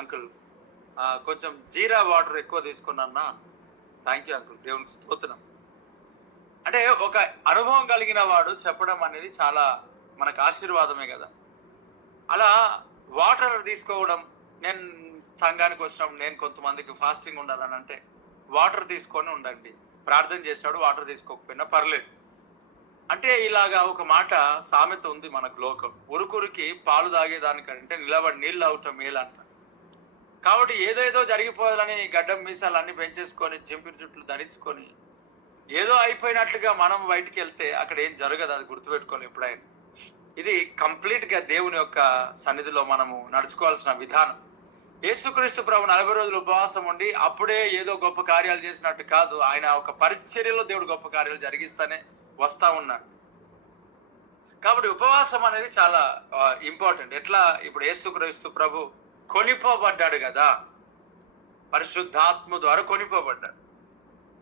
అంకుల్ కొంచెం జీరా వాటర్ ఎక్కువ తీసుకున్నా. థ్యాంక్ యూ అంకుల్, దేవునికి స్తోత్రం. అంటే ఒక అనుభవం కలిగిన వాడు చెప్పడం అనేది చాలా మనకు ఆశీర్వాదమే కదా. అలా వాటర్ తీసుకోవడం, నేను సంఘానికి వచ్చినప్పుడు నేను కొంతమందికి ఫాస్టింగ్ ఉండాలని అంటే, వాటర్ తీసుకొని ఉండండి, ప్రార్థన చేస్తాడు, వాటర్ తీసుకోకపోయినా పర్లేదు అంటే, ఇలాగా ఒక మాట సామెత ఉంది మనకు లోకం, ఉరుకురికి పాలు తాగేదానికంటే నిలబడి నీళ్ళు తాగటం మేలంట. కాబట్టి ఏదేదో జరిగిపోవాలని గడ్డం మీసాలు అన్ని పెంచేసుకొని చింపిరి జుట్లు ధరించుకొని ఏదో అయిపోయినట్లుగా మనం బయటికి వెళ్తే అక్కడ ఏం జరగదు, అది గుర్తుపెట్టుకోవాలి ఎప్పుడైనా. ఇది కంప్లీట్ గా దేవుని యొక్క సన్నిధిలో మనము నడుచుకోవాల్సిన విధానం. యేసుక్రీస్తు ప్రభు 40 రోజులు ఉపవాసం ఉండి అప్పుడే ఏదో గొప్ప కార్యాలు చేసినట్టు కాదు, ఆయన ఒక పరిచర్యలో దేవుడు గొప్ప కార్యాలు జరిగిస్తానే వస్తా ఉన్నాడు. కాబట్టి ఉపవాసం అనేది చాలా ఇంపార్టెంట్. ఎట్లా, ఇప్పుడు యేసుక్రీస్తు ప్రభు కొనిపోబడ్డాడు కదా, పరిశుద్ధాత్మ ద్వారా కొనిపోబడ్డాడు.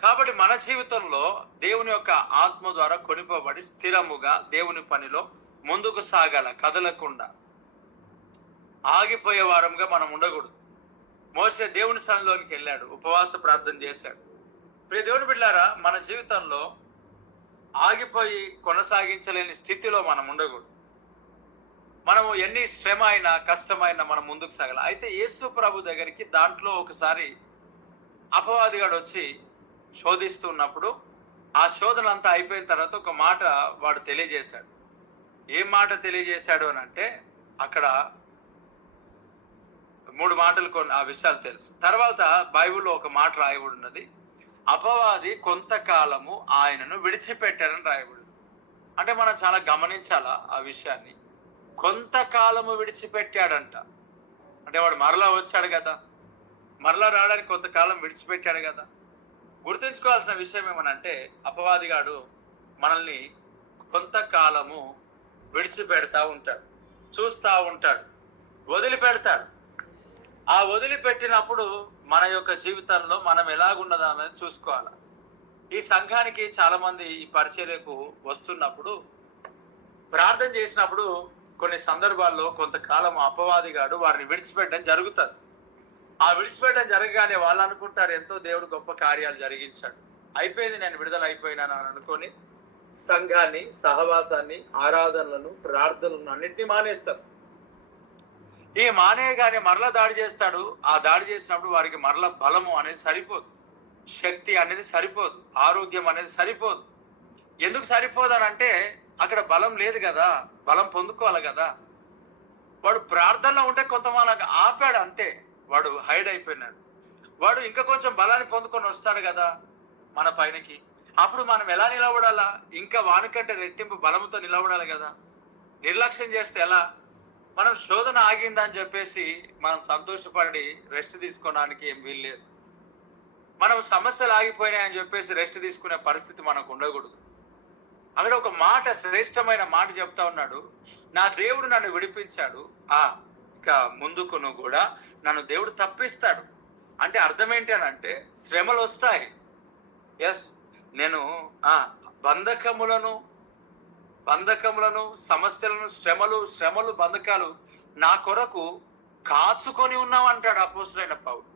కాబట్టి మన జీవితంలో దేవుని యొక్క ఆత్మ ద్వారా కొనిపోబడి స్థిరముగా దేవుని పనిలో ముందుకు సాగాల, కదలకుండా ఆగిపోయే వారంగా మనం ఉండకూడదు. మోసే దేవుని సన్నిధిలోనికి వెళ్ళాడు, ఉపవాస ప్రార్థన చేశాడు. ప్రియ దేవుని బిడ్డలారా, మన జీవితంలో ఆగిపోయి కొనసాగించలేని స్థితిలో మనం ఉండకూడదు. మనము ఎన్ని శ్రమ అయినా కష్టమైనా మనం ముందుకు సాగాలి. అయితే యేసు ప్రభు దగ్గరికి దాంట్లో ఒకసారి అపవాదిగాడు వచ్చి శోధిస్తున్నప్పుడు, ఆ శోధన అంతా అయిపోయిన తర్వాత ఒక మాట వాడు తెలియజేశాడు. ఏం మాట తెలియజేశాడు అని అంటే, అక్కడ 3 మాటలు, కొన్ని ఆ విషయాలు తెలుసు. తర్వాత బైబిల్లో ఒక మాట రాయబడి ఉన్నది, అపవాది కొంతకాలము ఆయనను విడిచిపెట్టాడని రాయబడి. అంటే మనం చాలా గమనించాలా ఆ విషయాన్ని. కొంతకాలము విడిచిపెట్టాడంట అంటే వాడు మరలా వచ్చాడు కదా, మరలా రావడానికి కొంతకాలం విడిచిపెట్టాడు కదా. గుర్తుంచుకోవాల్సిన విషయం ఏమనంటే, అపవాదిగాడు మనల్ని కొంతకాలము విడిచిపెడతా ఉంటాడు, చూస్తా ఉంటాడు, వదిలిపెడతాడు. ఆ వదిలిపెట్టినప్పుడు మన యొక్క జీవితంలో మనం ఎలాగున్నదామని చూసుకోవాలి. ఈ సంఘానికి చాలా మంది ఈ పరిచర్యకు వస్తున్నప్పుడు, ప్రార్థన చేసినప్పుడు కొన్ని సందర్భాల్లో కొంతకాలం అపవాదిగాడు వారిని విడిచిపెట్టడం జరుగుతుంది. ఆ విడిచిపెట్టడం జరగగానే వాళ్ళు అనుకుంటారు, ఎంతో దేవుడు గొప్ప కార్యాలు జరిగించాడు, అయిపోయింది, నేను విడుదల అయిపోయినాను అని అనుకొని సంఘాన్ని, సహవాసాన్ని, ఆరాధనలను, ప్రార్థనలను అన్నింటినీ మానేస్తారు. ఈ మానేయగానే మరలా దాడి చేస్తాడు. ఆ దాడి చేసినప్పుడు వారికి మరలా బలము అనేది సరిపోదు, శక్తి అనేది సరిపోదు, ఆరోగ్యం అనేది సరిపోదు. ఎందుకు సరిపోదు అని అంటే, అక్కడ బలం లేదు కదా, బలం పొందుకోవాలి కదా. వాడు ప్రార్థనలో ఉంటే కొంతమంది ఆపాడు అంతే, వాడు హైడ్ అయిపోయినాడు. వాడు ఇంకా కొంచెం బలాన్ని పొందుకొని వస్తాడు కదా మన పైనకి, అప్పుడు మనం ఎలా నిలబడాలా? ఇంకా వానికంటే రెట్టింపు బలంతో నిలబడాలి కదా. నిర్లక్ష్యం చేస్తే ఎలా? మనం శోధన ఆగిందని చెప్పేసి మనం సంతోషపడి రెస్ట్ తీసుకోవడానికి ఏం వీల్లేదు. మనం సమస్యలు ఆగిపోయినాయని చెప్పేసి రెస్ట్ తీసుకునే పరిస్థితి మనకు ఉండకూడదు. అక్కడ ఒక మాట, శ్రేష్టమైన మాట చెప్తా ఉన్నాడు, నా దేవుడు నన్ను విడిపించాడు, ఇక ముందుకును కూడా నన్ను దేవుడు తప్పిస్తాడు. అంటే అర్థం ఏంటి అని అంటే, శ్రమలు వస్తాయి. ఎస్, నేను బంధకములను, సమస్యలను, శ్రమలు, బంధకాలు నా కొరకు కాచుకొని ఉన్నామంటాడు అపోస్తలుడైన పౌలు.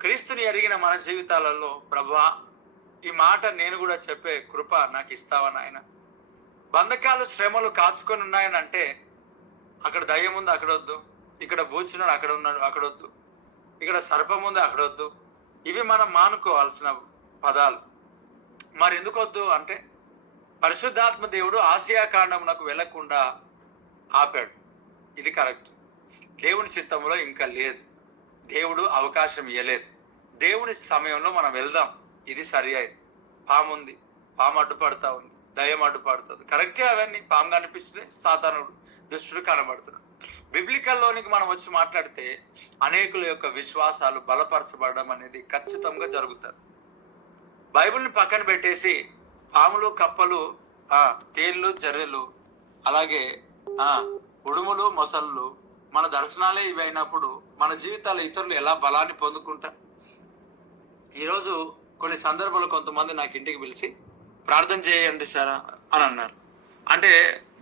క్రీస్తుని ఎరిగిన మన జీవితాలలో, ప్రభువా ఈ మాట నేను కూడా చెప్పే కృప నాకు ఇస్తావా నాయన. బంధకాలు, శ్రమలు కాచుకొని ఉన్నాయని అంటే, అక్కడ దయ్యం ఉంది అక్కడొద్దు, ఇక్కడ భూచున్నాడు అక్కడ ఉన్నాడు అక్కడొద్దు, ఇక్కడ సర్పం ఉంది అక్కడొద్దు. ఇవి మనం మానుకోవాల్సిన పదాలు. మరి ఎందుకు వద్దు అంటే, పరిశుద్ధాత్మ దేవుడు ఆసియా కాండమునకు వెళ్లకుండా ఆపాడు. ఇది కరెక్ట్. దేవుని చిత్తంలో ఇంకా లేదు, దేవుడు అవకాశం ఇవ్వలేదు. దేవుని సమయంలో మనం వెళ్దాం, ఇది సరి అయింది. పాము ఉంది, పాము అడ్డుపడతా ఉంది, దయ్యం అడ్డుపడుతుంది, కరెక్టే. అవన్నీ పాము కనిపిస్తే సాతానుడు, దుష్టుడు కనబడుతున్నాడు. బిబ్లికల్లోనికి మనం వచ్చి మాట్లాడితే అనేకుల యొక్క విశ్వాసాలు బలపరచబడడం అనేది ఖచ్చితంగా జరుగుతుంది. బైబిల్ని పక్కన పెట్టేసి పాములు, కప్పలు, తేళ్లు, జర్రెలు, అలాగే ఉడుములు, మొసళ్ళు మన దర్శనాలే ఇవి అయినప్పుడు మన జీవితాలు ఇతరులు ఎలా బలాన్ని పొందుకుంటారు? ఈరోజు కొన్ని సందర్భాలు కొంతమంది నాకు ఇంటికి పిలిచి ప్రార్థన చేయండి సార్ అని అన్నారు. అంటే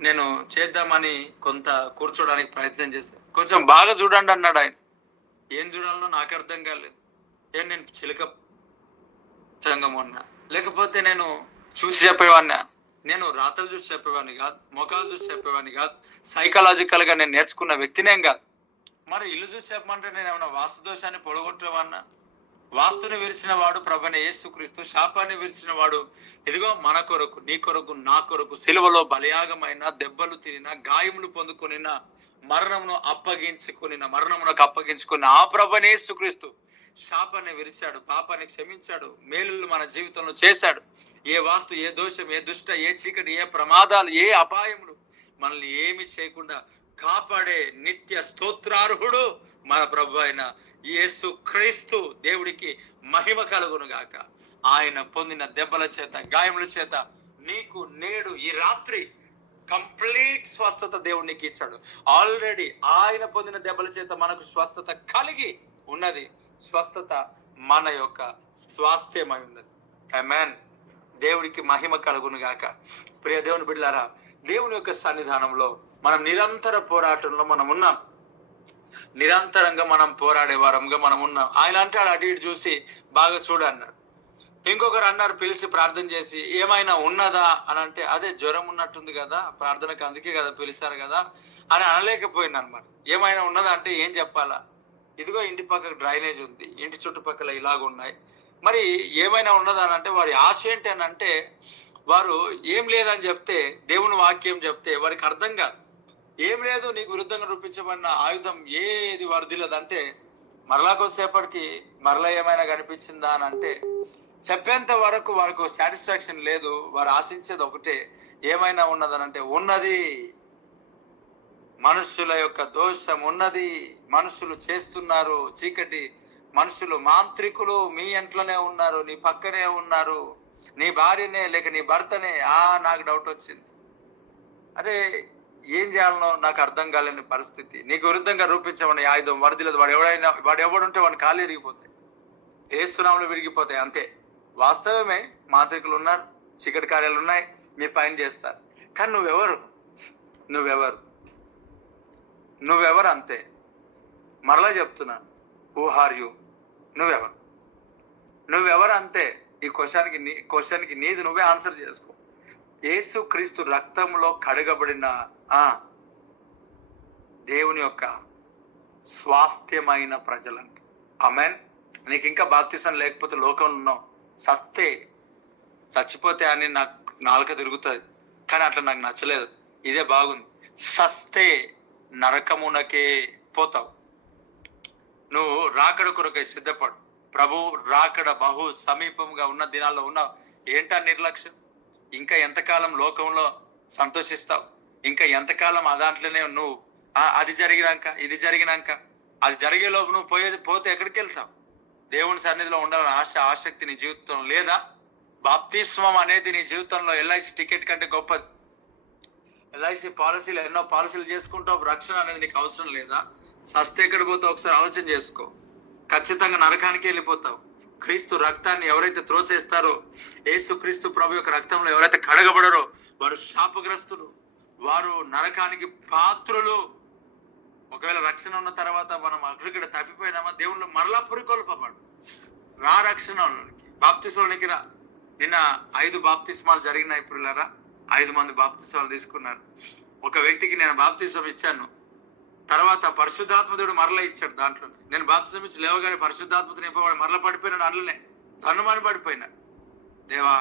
నేను చేద్దామని కొంత కూర్చోడానికి ప్రయత్నం చేశాను. కొంచెం బాగా చూడండి అన్నాడు ఆయన. ఏం చూడాలనో నాకు అర్థం కాలేదు. నేను చిలక సంగం ఉన్నా, లేకపోతే నేను చూసి చెప్పేవాడిని, నేను రాతలు చూసి చెప్పేవాడిని కాదు, మొఖాలు చూసి చెప్పేవాడిని కాదు, సైకలాజికల్ గా నేను నేర్చుకున్న వ్యక్తినేం కాదు. మరి ఇల్లు చూసి చెప్పమంటే నేను ఏమన్నా వాస్తు దోషాన్ని పొడగొట్టేవాడినా? వాస్తుని విరిచిన వాడు ప్రభువైన యేసుక్రీస్తు, శాపాన్ని విరిచిన వాడు ఇదిగో మన కొరకు, నీ కొరకు, నా కొరకు సిలువలో బలియాగమైన, దెబ్బలు తినిన, గాయములు పొందుకొనిన, మరణమునకు అప్పగించుకున్న ఆ ప్రభువైన యేసుక్రీస్తు శాపాన్ని విరిచాడు, పాపాన్ని క్షమించాడు, మేలులు మన జీవితంలో చేశాడు. ఏ వాస్తు, ఏ దోషం, ఏ దుష్ట, ఏ చీకటి, ఏ ప్రమాదాలు, ఏ అపాయములు మనల్ని ఏమి చేయకుండా కాపాడే నిత్య స్తోత్రార్హుడు మన ప్రభు అయిన యేసు క్రీస్తు. దేవుడికి మహిమ కలుగును గాక. ఆయన పొందిన దెబ్బల చేత, గాయముల చేత నీకు నేడు ఈ రాత్రి కంప్లీట్ స్వస్థత దేవుడికి ఇచ్చాడు. ఆల్రెడీ ఆయన పొందిన దెబ్బల చేత మనకు స్వస్థత కలిగి ఉన్నది. స్వస్థత మన యొక్క స్వాస్థ్యమై ఉన్నది. ఆమేన్. దేవుడికి మహిమ కలుగును గాక. ప్రియ దేవుని బిడ్డలారా, దేవుని యొక్క సన్నిధానంలో మనం నిరంతర పోరాటంలో మనం ఉన్నాం. నిరంతరంగా మనం పోరాడే వారంగా మనం ఉన్నాం. ఆయన అంటాడు, అటు ఇటు చూసి బాగా చూడన్నాడు. ఇంకొకరు అన్నారు, పిలిచి ప్రార్థన చేసి ఏమైనా ఉన్నదా అని అంటే, అదే జ్వరం ఉన్నట్టుంది కదా, ప్రార్థనకు అందుకే కదా పిలిచారు కదా అని అనలేకపోయింది అనమాట. ఏమైనా ఉన్నదా అంటే ఏం చెప్పాలా? ఇదిగో ఇంటి పక్కకు డ్రైనేజ్ ఉంది, ఇంటి చుట్టుపక్కల ఇలాగ ఉన్నాయి, మరి ఏమైనా ఉన్నదా అని అంటే వారి ఆశ ఏంటి అని అంటే, వారు ఏం లేదని చెప్తే, దేవుని వాక్యం చెప్తే వారికి అర్థం కాదు. ఏం లేదు, నీకు విరుద్ధంగా రూపించబడిన ఆయుధం ఏది వర్ధిల్లదంటే, మరలా కొద్దిసేపటికి మరలా ఏమైనా కనిపించిందా అని అంటే చెప్పేంత వరకు వారికి సాటిస్ఫాక్షన్ లేదు. వారు ఆశించేది ఒకటే, ఏమైనా ఉన్నదనంటే ఉన్నది. మనుషుల యొక్క దోషం ఉన్నది. మనుషులు చేస్తున్నారు చీకటి, మనుషులు మాంత్రికులు మీ ఇంట్లోనే ఉన్నారు, నీ పక్కనే ఉన్నారు, నీ భార్యనే లేక నీ భర్తనే. నాకు డౌట్ వచ్చింది, అరే ఏం చేయాలనో నాకు అర్థం కాలేని పరిస్థితి. నీకు విరుద్ధంగా రూపించమని ఆయుధం వర్ధిల్లదు. వాడు ఎవడుంటే వాడిని కాళ్ళు ఎరిగిపోతాయి, ఏసునామములో విరిగిపోతాయి, అంతే. వాస్తవమే, మాంత్రికులు ఉన్నారు, చీకటి కార్యాలు ఉన్నాయి, మీ పైన చేస్తారు. కానీ నువ్వెవరు అంతే. మరలా చెప్తున్నా, హూ ఆర్ యు? నువ్వెవరు అంతే. ఈ క్వశ్చన్కి నీది నువ్వే ఆన్సర్ చేసుకో. యేసు క్రీస్తు రక్తంలో కడగబడిన దేవుని యొక్క స్వాస్థ్యమైన ప్రజలంట. ఆమేన్. నీకు ఇంకా బాప్తిసం లేకపోతే లోకంలో ఉన్నావు, చచ్చిపోతే అని నాకు నాలుక తిరుగుతుంది, కానీ అట్లా నాకు నచ్చలేదు. ఇదే బాగుంది. సస్తే నరకమునకే పోతావు. నువ్వు రాకడ కొరకై సిద్ధపడు. ప్రభు రాకడ బహు సమీపంగా ఉన్న దినాల్లో ఉన్నావు. ఏంటా నిర్లక్ష్యం? ఇంకా ఎంతకాలం లోకంలో సంతోషిస్తావు? ఇంకా ఎంతకాలం ఆ దాంట్లోనే నువ్వు అది జరిగినాక ఇది జరిగినాక అది జరిగే లోపు నువ్వు పోతే ఎక్కడికి వెళ్తావు? దేవుని సన్నిధిలో ఉండాలని ఆసక్తి నీ జీవితంలో లేదా? బాప్తిస్మం అనేది నీ జీవితంలో ఎల్ఐసి టికెట్ కంటే గొప్పది. ఎల్ఐసి పాలసీలు ఎన్నో పాలసీలు చేసుకుంటావు, రక్షణ అనేది నీకు అవసరం లేదా? సస్తే ఎక్కడ పోతావు ఒకసారి ఆలోచన చేసుకో. ఖచ్చితంగా నరకానికి వెళ్ళిపోతావు. క్రీస్తు రక్తాన్ని ఎవరైతే త్రోసేస్తారో, యేసు క్రీస్తు ప్రభు యొక్క రక్తంలో ఎవరైతే కడగబడరో వారు శాపగ్రస్తులు, వారు నరకానికి పాత్రులు. ఒకవేళ రక్షణ ఉన్న తర్వాత మనం అక్కడిక్కడ తప్పిపోయినామా, దేవుళ్ళు మరలా పురికొల్పబడు. రక్షణ బాప్తిస్మానికి రా. నిన్న 5 బాప్తిస్మాలు జరిగినాయి. పిల్లరా, 5 మంది బాప్తిస్మాలు తీసుకున్నారు. ఒక వ్యక్తికి నేను బాప్తిస్మం ఇచ్చాను, తర్వాత పరిశుద్ధాత్మదేవుడు మరలా ఇచ్చాడు. దాంట్లో నేను బాప్తిస్మం ఇచ్చి లేవగానే పరిశుద్ధాత్మతో నింపబడి మరలా పడిపోయినాడు. అందులోనే ధనుమని పడిపోయినాడు. దేవా,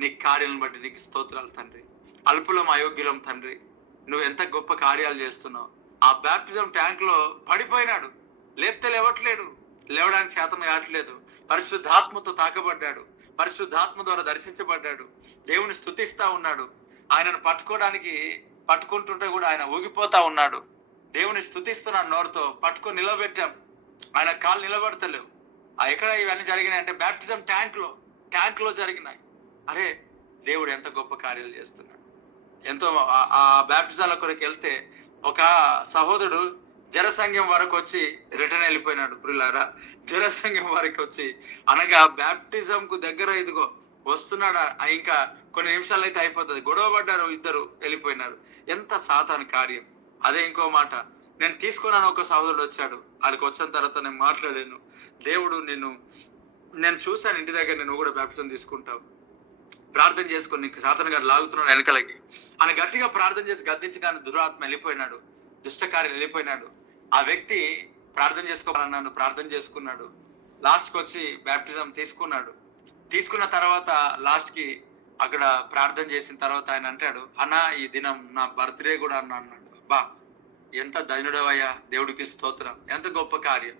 నీ కార్యాలను బట్టి నీకు స్తోత్రాలు తండ్రి. అల్పులం అయోగ్యులం తండ్రి, నువ్వు ఎంత గొప్ప కార్యాలు చేస్తున్నావు. ఆ బాప్టిజం ట్యాంక్ లో పడిపోయినాడు, లేపితే లేవట్లేడు, లేవడానికి శాతం కావట్లేదు. పరిశుద్ధాత్మతో తాకబడ్డాడు, పరిశుద్ధాత్మ ద్వారా దర్శించబడ్డాడు, దేవుని స్తుతిస్తా ఉన్నాడు. ఆయనను పట్టుకుంటుంటే కూడా ఆయన ఊగిపోతా ఉన్నాడు. దేవుని స్తుతిస్తున్నాను నోరుతో, పట్టుకొని నిలబెట్టాం. ఆయన కాళ్ళు నిలబడతలేవు. ఎక్కడ ఇవన్నీ జరిగినాయి అంటే బ్యాప్టిజం ట్యాంక్ లో జరిగినాయి. అరే, దేవుడు ఎంత గొప్ప కార్యాలు చేస్తున్నాడు. ఎంతో ఆ బ్యాప్టిజాల కొరకు వెళ్తే ఒక సహోదరుడు జనసంఘం వరకు వచ్చి రిటర్న్ వెళ్ళిపోయినాడు. ప్రియులారా, జనసంఘం వరకు వచ్చి అనగా బ్యాప్టిజం కు దగ్గర ఇదిగో వస్తున్నాడా, ఇంకా కొన్ని నిమిషాలు అయితే అయిపోతుంది. గొడవ పడ్డారు, ఇద్దరు వెళ్ళిపోయినారు. ఎంత సాతాను కార్యం. అదే ఇంకో మాట, నేను తీసుకున్నాను. ఒక సహోదరుడు వచ్చాడు, వాళ్ళకి వచ్చిన తర్వాత నేను మాట్లాడాను. దేవుడు నేను చూశాను ఇంటి దగ్గర, నేను కూడా బ్యాప్టిజం తీసుకుంటావు, ప్రార్థన చేసుకుని నీకు సాతాను గారు లాగుతున్నాడు వెనకలకి అని గట్టిగా ప్రార్థన చేసి గద్దించగానే దురాత్మ వెళ్ళిపోయినాడు, దుష్టకార్యం వెళ్ళిపోయినాడు. ఆ వ్యక్తి ప్రార్థన చేసుకోవాలన్నాను, ప్రార్థన చేసుకున్నాడు. లాస్ట్కి వచ్చి బ్యాప్టిజం తీసుకున్నాడు. తీసుకున్న తర్వాత లాస్ట్ కి అక్కడ ప్రార్థన చేసిన తర్వాత ఆయన అంటాడు, అన్నా ఈ దినం నా బర్త్డే కూడా అన్నాడు. బా, ఎంత ధన్యుడవయ్యా, దేవుడికి స్తోత్రం. ఎంత గొప్ప కార్యం,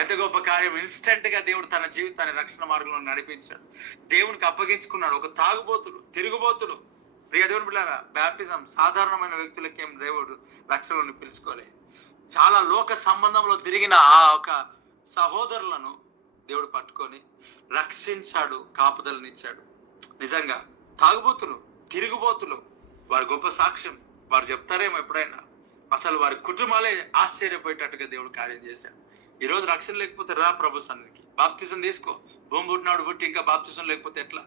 ఎంత గొప్ప కార్యం. ఇన్స్టెంట్ గా దేవుడు తన జీవితాన్ని రక్షణ మార్గంలో నడిపించాడు. దేవునికి అప్పగించుకున్నాడు. ఒక తాగుబోతుడు, తిరుగుబోతుడు. ప్రియ దేవుని బిడ్డలారా, బ్యాప్టిజం సాధారణమైన వ్యక్తులకి ఏం దేవుడు రక్షణను పిలుచుకోలేదు. చాలా లోక సంబంధంలో తిరిగిన ఆ ఒక సహోదరులను దేవుడు పట్టుకొని రక్షించాడు, కాపుదలనిచ్చాడు. నిజంగా తాగుబోతులు, తిరుగుబోతులు, వారి గొప్ప సాక్ష్యం వారు చెప్తారేమో ఎప్పుడైనా. అసలు వారి కుటుంబాలే ఆశ్చర్యపోయేటట్టుగా దేవుడు కార్యం చేశాడు. ఈ రోజు రక్షణ లేకపోతే రా ప్రభు సన్నిధికి, బాప్తిజం తీసుకో. భూమి పుట్టినాడు పుట్టి ఇంకా బాప్తిజం లేకపోతే ఎట్లా?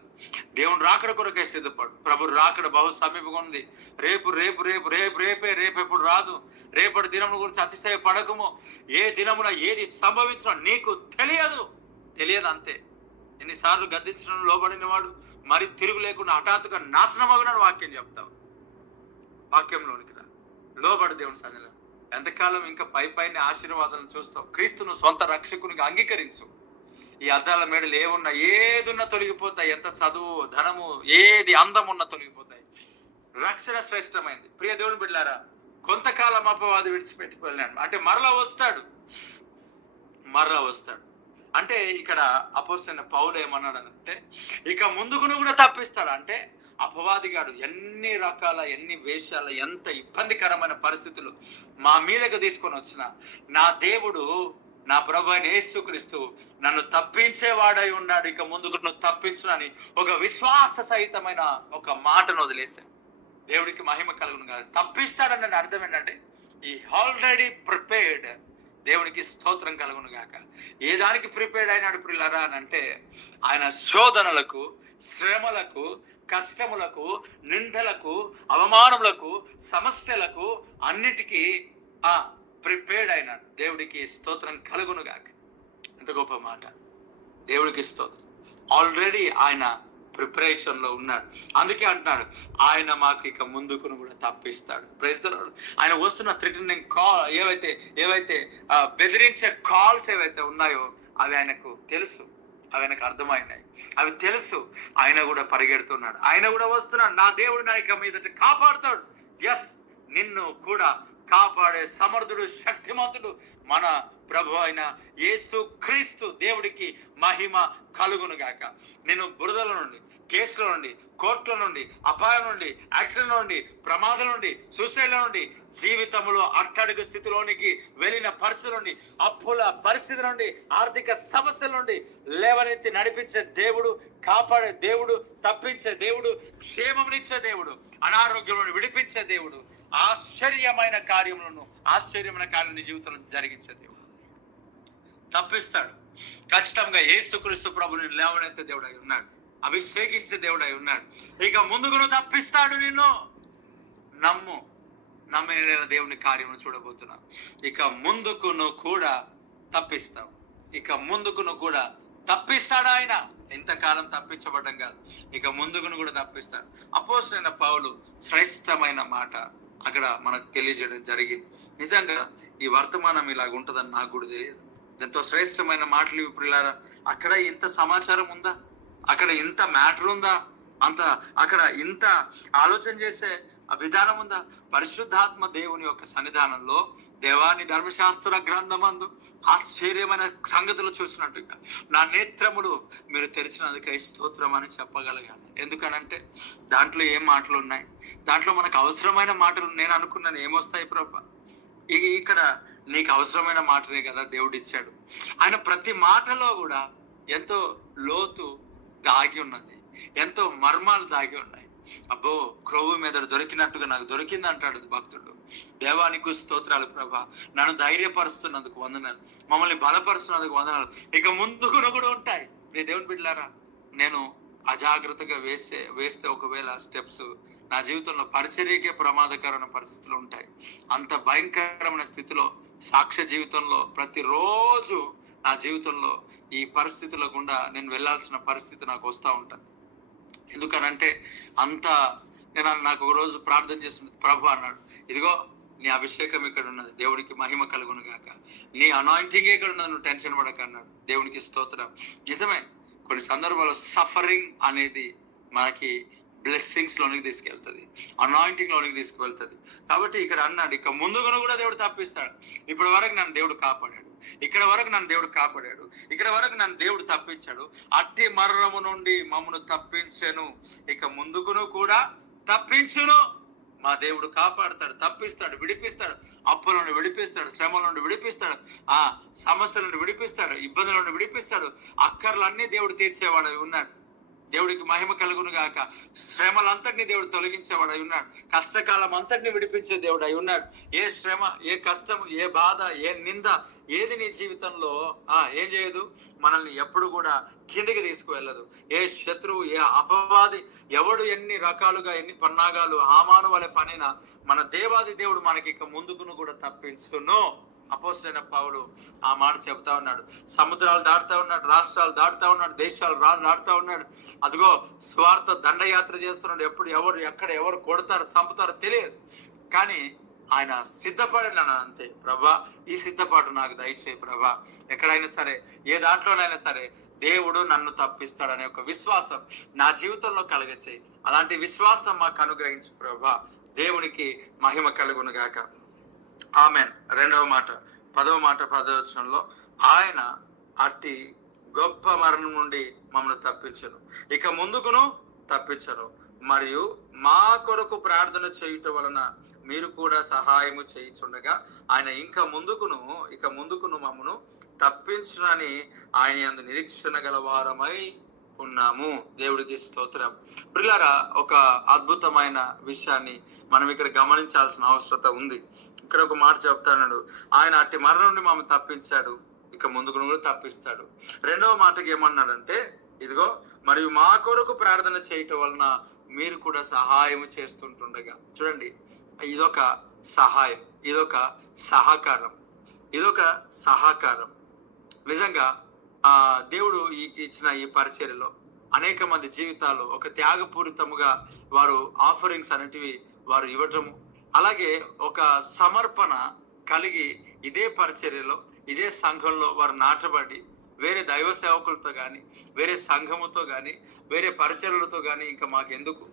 దేవుడు రాకడ కొరకే సిద్ధపడు. ప్రభు రాకడ బహు సమీపంగా ఉంది. రేపెప్పుడు రాదు. రేపటి దినముల గురించి అతిశయ పడకము. ఏ దినమున ఏది సంభవించినా నీకు తెలియదు అంతే. ఎన్నిసార్లు గద్దించడం లోబడిన వాడు మరి తిరుగు లేకుండా హఠాత్తుగా నాశనమగునని వాక్యం చెప్తావు. వాక్యంలోనికి రా, లోబడి దేవుని సన్నిధిలో. ఎంతకాలం ఇంకా పైన ఆశీర్వాదాలను చూస్తావు? క్రీస్తును సొంత రక్షకునిగా అంగీకరించు. ఈ అద్దాల మేడలు ఏమున్నా ఏదున్నా తొలగిపోతాయి. ఎంత చదువు, ధనము, ఏది అందం ఉన్నా తొలగిపోతాయి. రక్షణ శ్రేష్టమైంది. ప్రియ దేవుని బిడ్డలారా, కొంతకాలం అపవాది విడిచిపెట్టి వెళ్ళాడు అంటే మరలా వస్తాడు. అంటే ఇక్కడ అపోస్తలుడైన పౌలు ఏమన్నాడనంటే, ఇక ముందుకును కూడా తప్పిస్తాడు. అంటే అపవాదిగాడు ఎన్ని వేషాల, ఎంత ఇబ్బందికరమైన పరిస్థితులు మా మీదకు తీసుకొని వచ్చిన నా దేవుడు, నా ప్రభు అయిన యేసుక్రీస్తు నన్ను తప్పించేవాడై ఉన్నాడు. ఇక ముందుకు నువ్వు తప్పించునని ఒక విశ్వాస సహితమైన ఒక మాటను వదిలేశాడు. దేవుడికి మహిమ కలుగును కాదు. తప్పిస్తాడని అర్థం ఏంటంటే ఈ ఆల్రెడీ ప్రిపేర్డ్. దేవునికి స్తోత్రం కలుగును గాక. ఏ దానికి ప్రిపేర్డ్ అయినాడు ప్రియులారా అని అంటే, ఆయన శోధనలకు, శ్రమలకు, కష్టములకు, నిందలకు, అవమానములకు, సమస్యలకు అన్నిటికీ ప్రిపేర్డ్ అయినాడు. దేవుడికి స్తోత్రం కలుగును గాక. ఎంత గొప్ప మాట. దేవుడికి స్తోత్రం. ఆల్రెడీ ఆయన ప్రిపరేషన్ లో ఉన్నాడు. అందుకే అంటున్నాడు, ఆయన మాకు ఇక ముందుకును కూడా తప్పిస్తాడు. Praise the lord. ఆయన వస్తున్న థ్రెటనింగ్ కాల్ ఏవైతే బెదిరించే కాల్స్ ఏవైతే ఉన్నాయో అవి ఆయనకు తెలుసు, అవి ఆయనకు అర్థమైనాయి, అవి తెలుసు. ఆయన కూడా పరిగెడుతున్నాడు, ఆయన కూడా వస్తున్నాడు. నా దేవుడు నా ఇక మీదట కాపాడుతాడు. ఎస్, నిన్ను కూడా కాపాడే సమర్థుడు, శక్తిమంతుడు మన ప్రభు అయిన యేసు క్రీస్తు. దేవుడికి మహిమ కలుగును గాక. నేను బురదల నుండి, కేసుల నుండి, కోర్టుల నుండి, అపాయం నుండి, యాక్సిడెంట్ నుండి, ప్రమాదం నుండి, సూసైడ్ నుండి, జీవితంలో అట్టడుగు స్థితిలోనికి వెళ్ళిన పరిస్థితి నుండి, అప్పుల పరిస్థితి నుండి, ఆర్థిక సమస్యల నుండి లేవనెత్తి నడిపించే దేవుడు, కాపాడే దేవుడు, తప్పించే దేవుడు, క్షేమమునిచ్చే దేవుడు, అనారోగ్యం నుండి విడిపించే దేవుడు, ఆశ్చర్యమైన కార్యములను నీ జీవితంలో జరిగించే దేవుడు. తప్పిస్తాడు ఖచ్చితంగా. యేసుక్రీస్తు ప్రభుని లేవనెత్తే దేవుడై ఉన్నాడు, అభిషేకించే దేవుడై ఉన్నాడు. ఇక ముందుకు తప్పిస్తాడు. నిన్ను నమ్మిన దేవుని కార్యమును చూడబోతున్నా. ఇక ముందుకును కూడా తప్పిస్తావు. ఇక ముందుకును కూడా తప్పిస్తాడు ఆయన. ఎంతకాలం తప్పించబడ్డం కాదు, ఇక ముందుకును కూడా తప్పిస్తాడు. అపోస్తలుడైన పౌలు శ్రేష్టమైన మాట అక్కడ మనకు తెలియజేయడం జరిగింది. నిజంగా ఈ వర్తమానం ఇలాగ ఉంటుందని నాకు కూడా తెలియదు. ఎంతో శ్రేష్టమైన మాటలు ప్రియులారా. అక్కడ ఇంత సమాచారం ఉందా? అక్కడ ఇంత మ్యాటర్ ఉందా? అక్కడ ఇంత ఆలోచన చేసే విధానం ఉందా? పరిశుద్ధాత్మ దేవుని యొక్క సన్నిధానంలో దేవాని ధర్మశాస్త్ర గ్రంథమందు ఆశ్చర్యమైన సంగతులు చూసినట్టుగా నా నేత్రములు మీరు తెరిచినందుకై స్తోత్రం అని చెప్పగలగాలి. ఎందుకనంటే దాంట్లో ఏం మాటలు ఉన్నాయి, దాంట్లో మనకు అవసరమైన మాటలు నేను అనుకున్నాను ఏమొస్తాయి ప్రభా. ఇక్కడ నీకు అవసరమైన మాటనే కదా దేవుడు ఇచ్చాడు. ఆయన ప్రతి మాటలో కూడా ఎంతో లోతు దాగి ఉన్నది, ఎంతో మర్మాలు దాగి ఉన్నాయి. అబ్బో, క్రొవ్వు మీద దొరికినట్టుగా నాకు దొరికింది అంటాడు భక్తుడు. దేవానికి స్తోత్రాలు ప్రభా, నన్ను ధైర్యపరుస్తున్నందుకు వందనాలు, మమ్మల్ని బలపరుస్తున్నందుకు వందనాలు. ఇక ముందు కూడా ఉంటాయి. దేవుని బిడ్డలారా, నేను అజాగ్రత్తగా వేస్తే ఒకవేళ స్టెప్స్ నా జీవితంలో పరిచర్యకే ప్రమాదకరమైన పరిస్థితులు ఉంటాయి. అంత భయంకరమైన స్థితిలో సాక్ష్య జీవితంలో ప్రతిరోజు నా జీవితంలో ఈ పరిస్థితుల గుండా నేను వెళ్లాల్సిన పరిస్థితి నాకు వస్తూ ఉంటుంది. ఎందుకనంటే నాకు ఒక రోజు ప్రార్థన చేస్తుంది. ప్రభు అన్నాడు, ఇదిగో నీ అభిషేకం ఇక్కడ ఉన్నది, దేవుడికి మహిమ కలుగును గాక, నీ అనాయింటింగ్ ఇక్కడ ఉన్నది, నువ్వు టెన్షన్ పడక అన్నాడు. దేవునికి స్తోత్రం. నిజమే, కొన్ని సందర్భాల్లో సఫరింగ్ అనేది మనకి బ్లెస్సింగ్స్ లోనికి తీసుకెళ్తుంది, అనాయింటింగ్ లోనికి తీసుకువెళ్తుంది. కాబట్టి ఇక్కడ అన్నాడు, ఇక ముందుగా కూడా దేవుడు తప్పిస్తాడు. ఇప్పటి వరకు నన్ను దేవుడు కాపాడాడు, ఇక్కడ వరకు నన్ను దేవుడు కాపాడాడు, ఇక్కడ వరకు నన్ను దేవుడు తప్పించాడు. అట్టి మరణము నుండి మమ్మను తప్పించెను, ఇక ముందుకును కూడా తప్పించును. మా దేవుడు కాపాడుతాడు, తప్పిస్తాడు, విడిపిస్తాడు. అప్పుల నుండి విడిపిస్తాడు, శ్రమల నుండి విడిపిస్తాడు, ఆ సమస్యల నుండి విడిపిస్తాడు, ఇబ్బందుల నుండి విడిపిస్తాడు. అక్కర్లన్నీ దేవుడు తీర్చేవాడు ఉన్నాడు. దేవుడికి మహిమ కలుగును గాక. శ్రమలంతటిని దేవుడు తొలగించేవాడు అయి ఉన్నాడు. కష్టకాలం అంతటిని విడిపించే దేవుడు అయి ఉన్నాడు. ఏ శ్రమ, ఏ కష్టం, ఏ బాధ, ఏ నింద, ఏది నీ జీవితంలో ఏం చేయదు, మనల్ని ఎప్పుడు కూడా కిందికి తీసుకువెళ్ళదు. ఏ శత్రువు, ఏ అపవాది, ఎవడు ఎన్ని రకాలుగా ఎన్ని పన్నాగాలు హామాను వలె పనినా మన దేవాది దేవుడు మనకి ఇక ముందుకును కూడా తప్పించును. అపోస్తలుడైన పౌలు ఆ మాట చెప్తా ఉన్నాడు. సముద్రాలు దాటుతా ఉన్నాడు, రాష్ట్రాలు దాటుతా ఉన్నాడు, దేశాలు దాటుతా ఉన్నాడు. అదిగో స్వార్థ దండయాత్ర చేస్తున్నాడు. ఎప్పుడు ఎవరు ఎక్కడ ఎవరు కొడతారు చంపుతారో తెలియదు, కానీ ఆయన సిద్ధపడినాను అంతే. ప్రభా, ఈ సిద్ధపాటు నాకు దయచేయి ప్రభా. ఎక్కడైనా సరే, ఏ దాంట్లోనైనా సరే దేవుడు నన్ను తప్పిస్తాడనే ఒక విశ్వాసం నా జీవితంలో కలగచేయి. అలాంటి విశ్వాసం మాకు అనుగ్రహించు ప్రభా. దేవునికి మహిమ కలుగును గాక. ఆమెన్. 2వ మాట 10వ మాట 10వ వచనంలో, ఆయన అట్టి గొప్ప మరణం నుండి మమ్మల్ని తప్పించను, ఇక ముందుకును తప్పించను, మరియు మా కొరకు ప్రార్థన చేయుట వలన మీరు కూడా సహాయము చేయుచుండగా ఆయన ఇక ముందుకును మమ్మను తప్పించునని ఆయన యందు నిరీక్షణ గలవారమై ఉన్నాము. దేవుడికి స్తోత్రం. ప్రియులారా, ఒక అద్భుతమైన విషయాన్ని మనం ఇక్కడ గమనించాల్సిన అవసరత ఉంది. ఇక్కడ ఒక మాట చెప్తాడు, ఆయన అట్టి మరణం నుండి మమ్మల్ని తప్పించాడు, ఇక ముందుకు కూడా తప్పిస్తాడు. 2వ మాటకి ఏమన్నాడంటే, ఇదిగో మరియు మా కొరకు ప్రార్థన చేయటం వలన మీరు కూడా సహాయం చేస్తుంటుండగా. చూడండి, ఇదొక సహాయం, ఇదొక సహకారం. నిజంగా దేవుడు ఇచ్చిన ఈ పరిచర్యలో అనేక మంది జీవితాలు ఒక త్యాగపూరితముగా వారు ఆఫరింగ్స్ అనేటివి వారు ఇవ్వటము, అలాగే ఒక సమర్పణ కలిగి ఇదే పరిచర్యలో, ఇదే సంఘంలో వారు నాటబడి వేరే దైవ సేవకులతో కానీ, వేరే సంఘముతో కానీ, వేరే పరిచర్యలతో కానీ ఇంకా మాకెందుకు,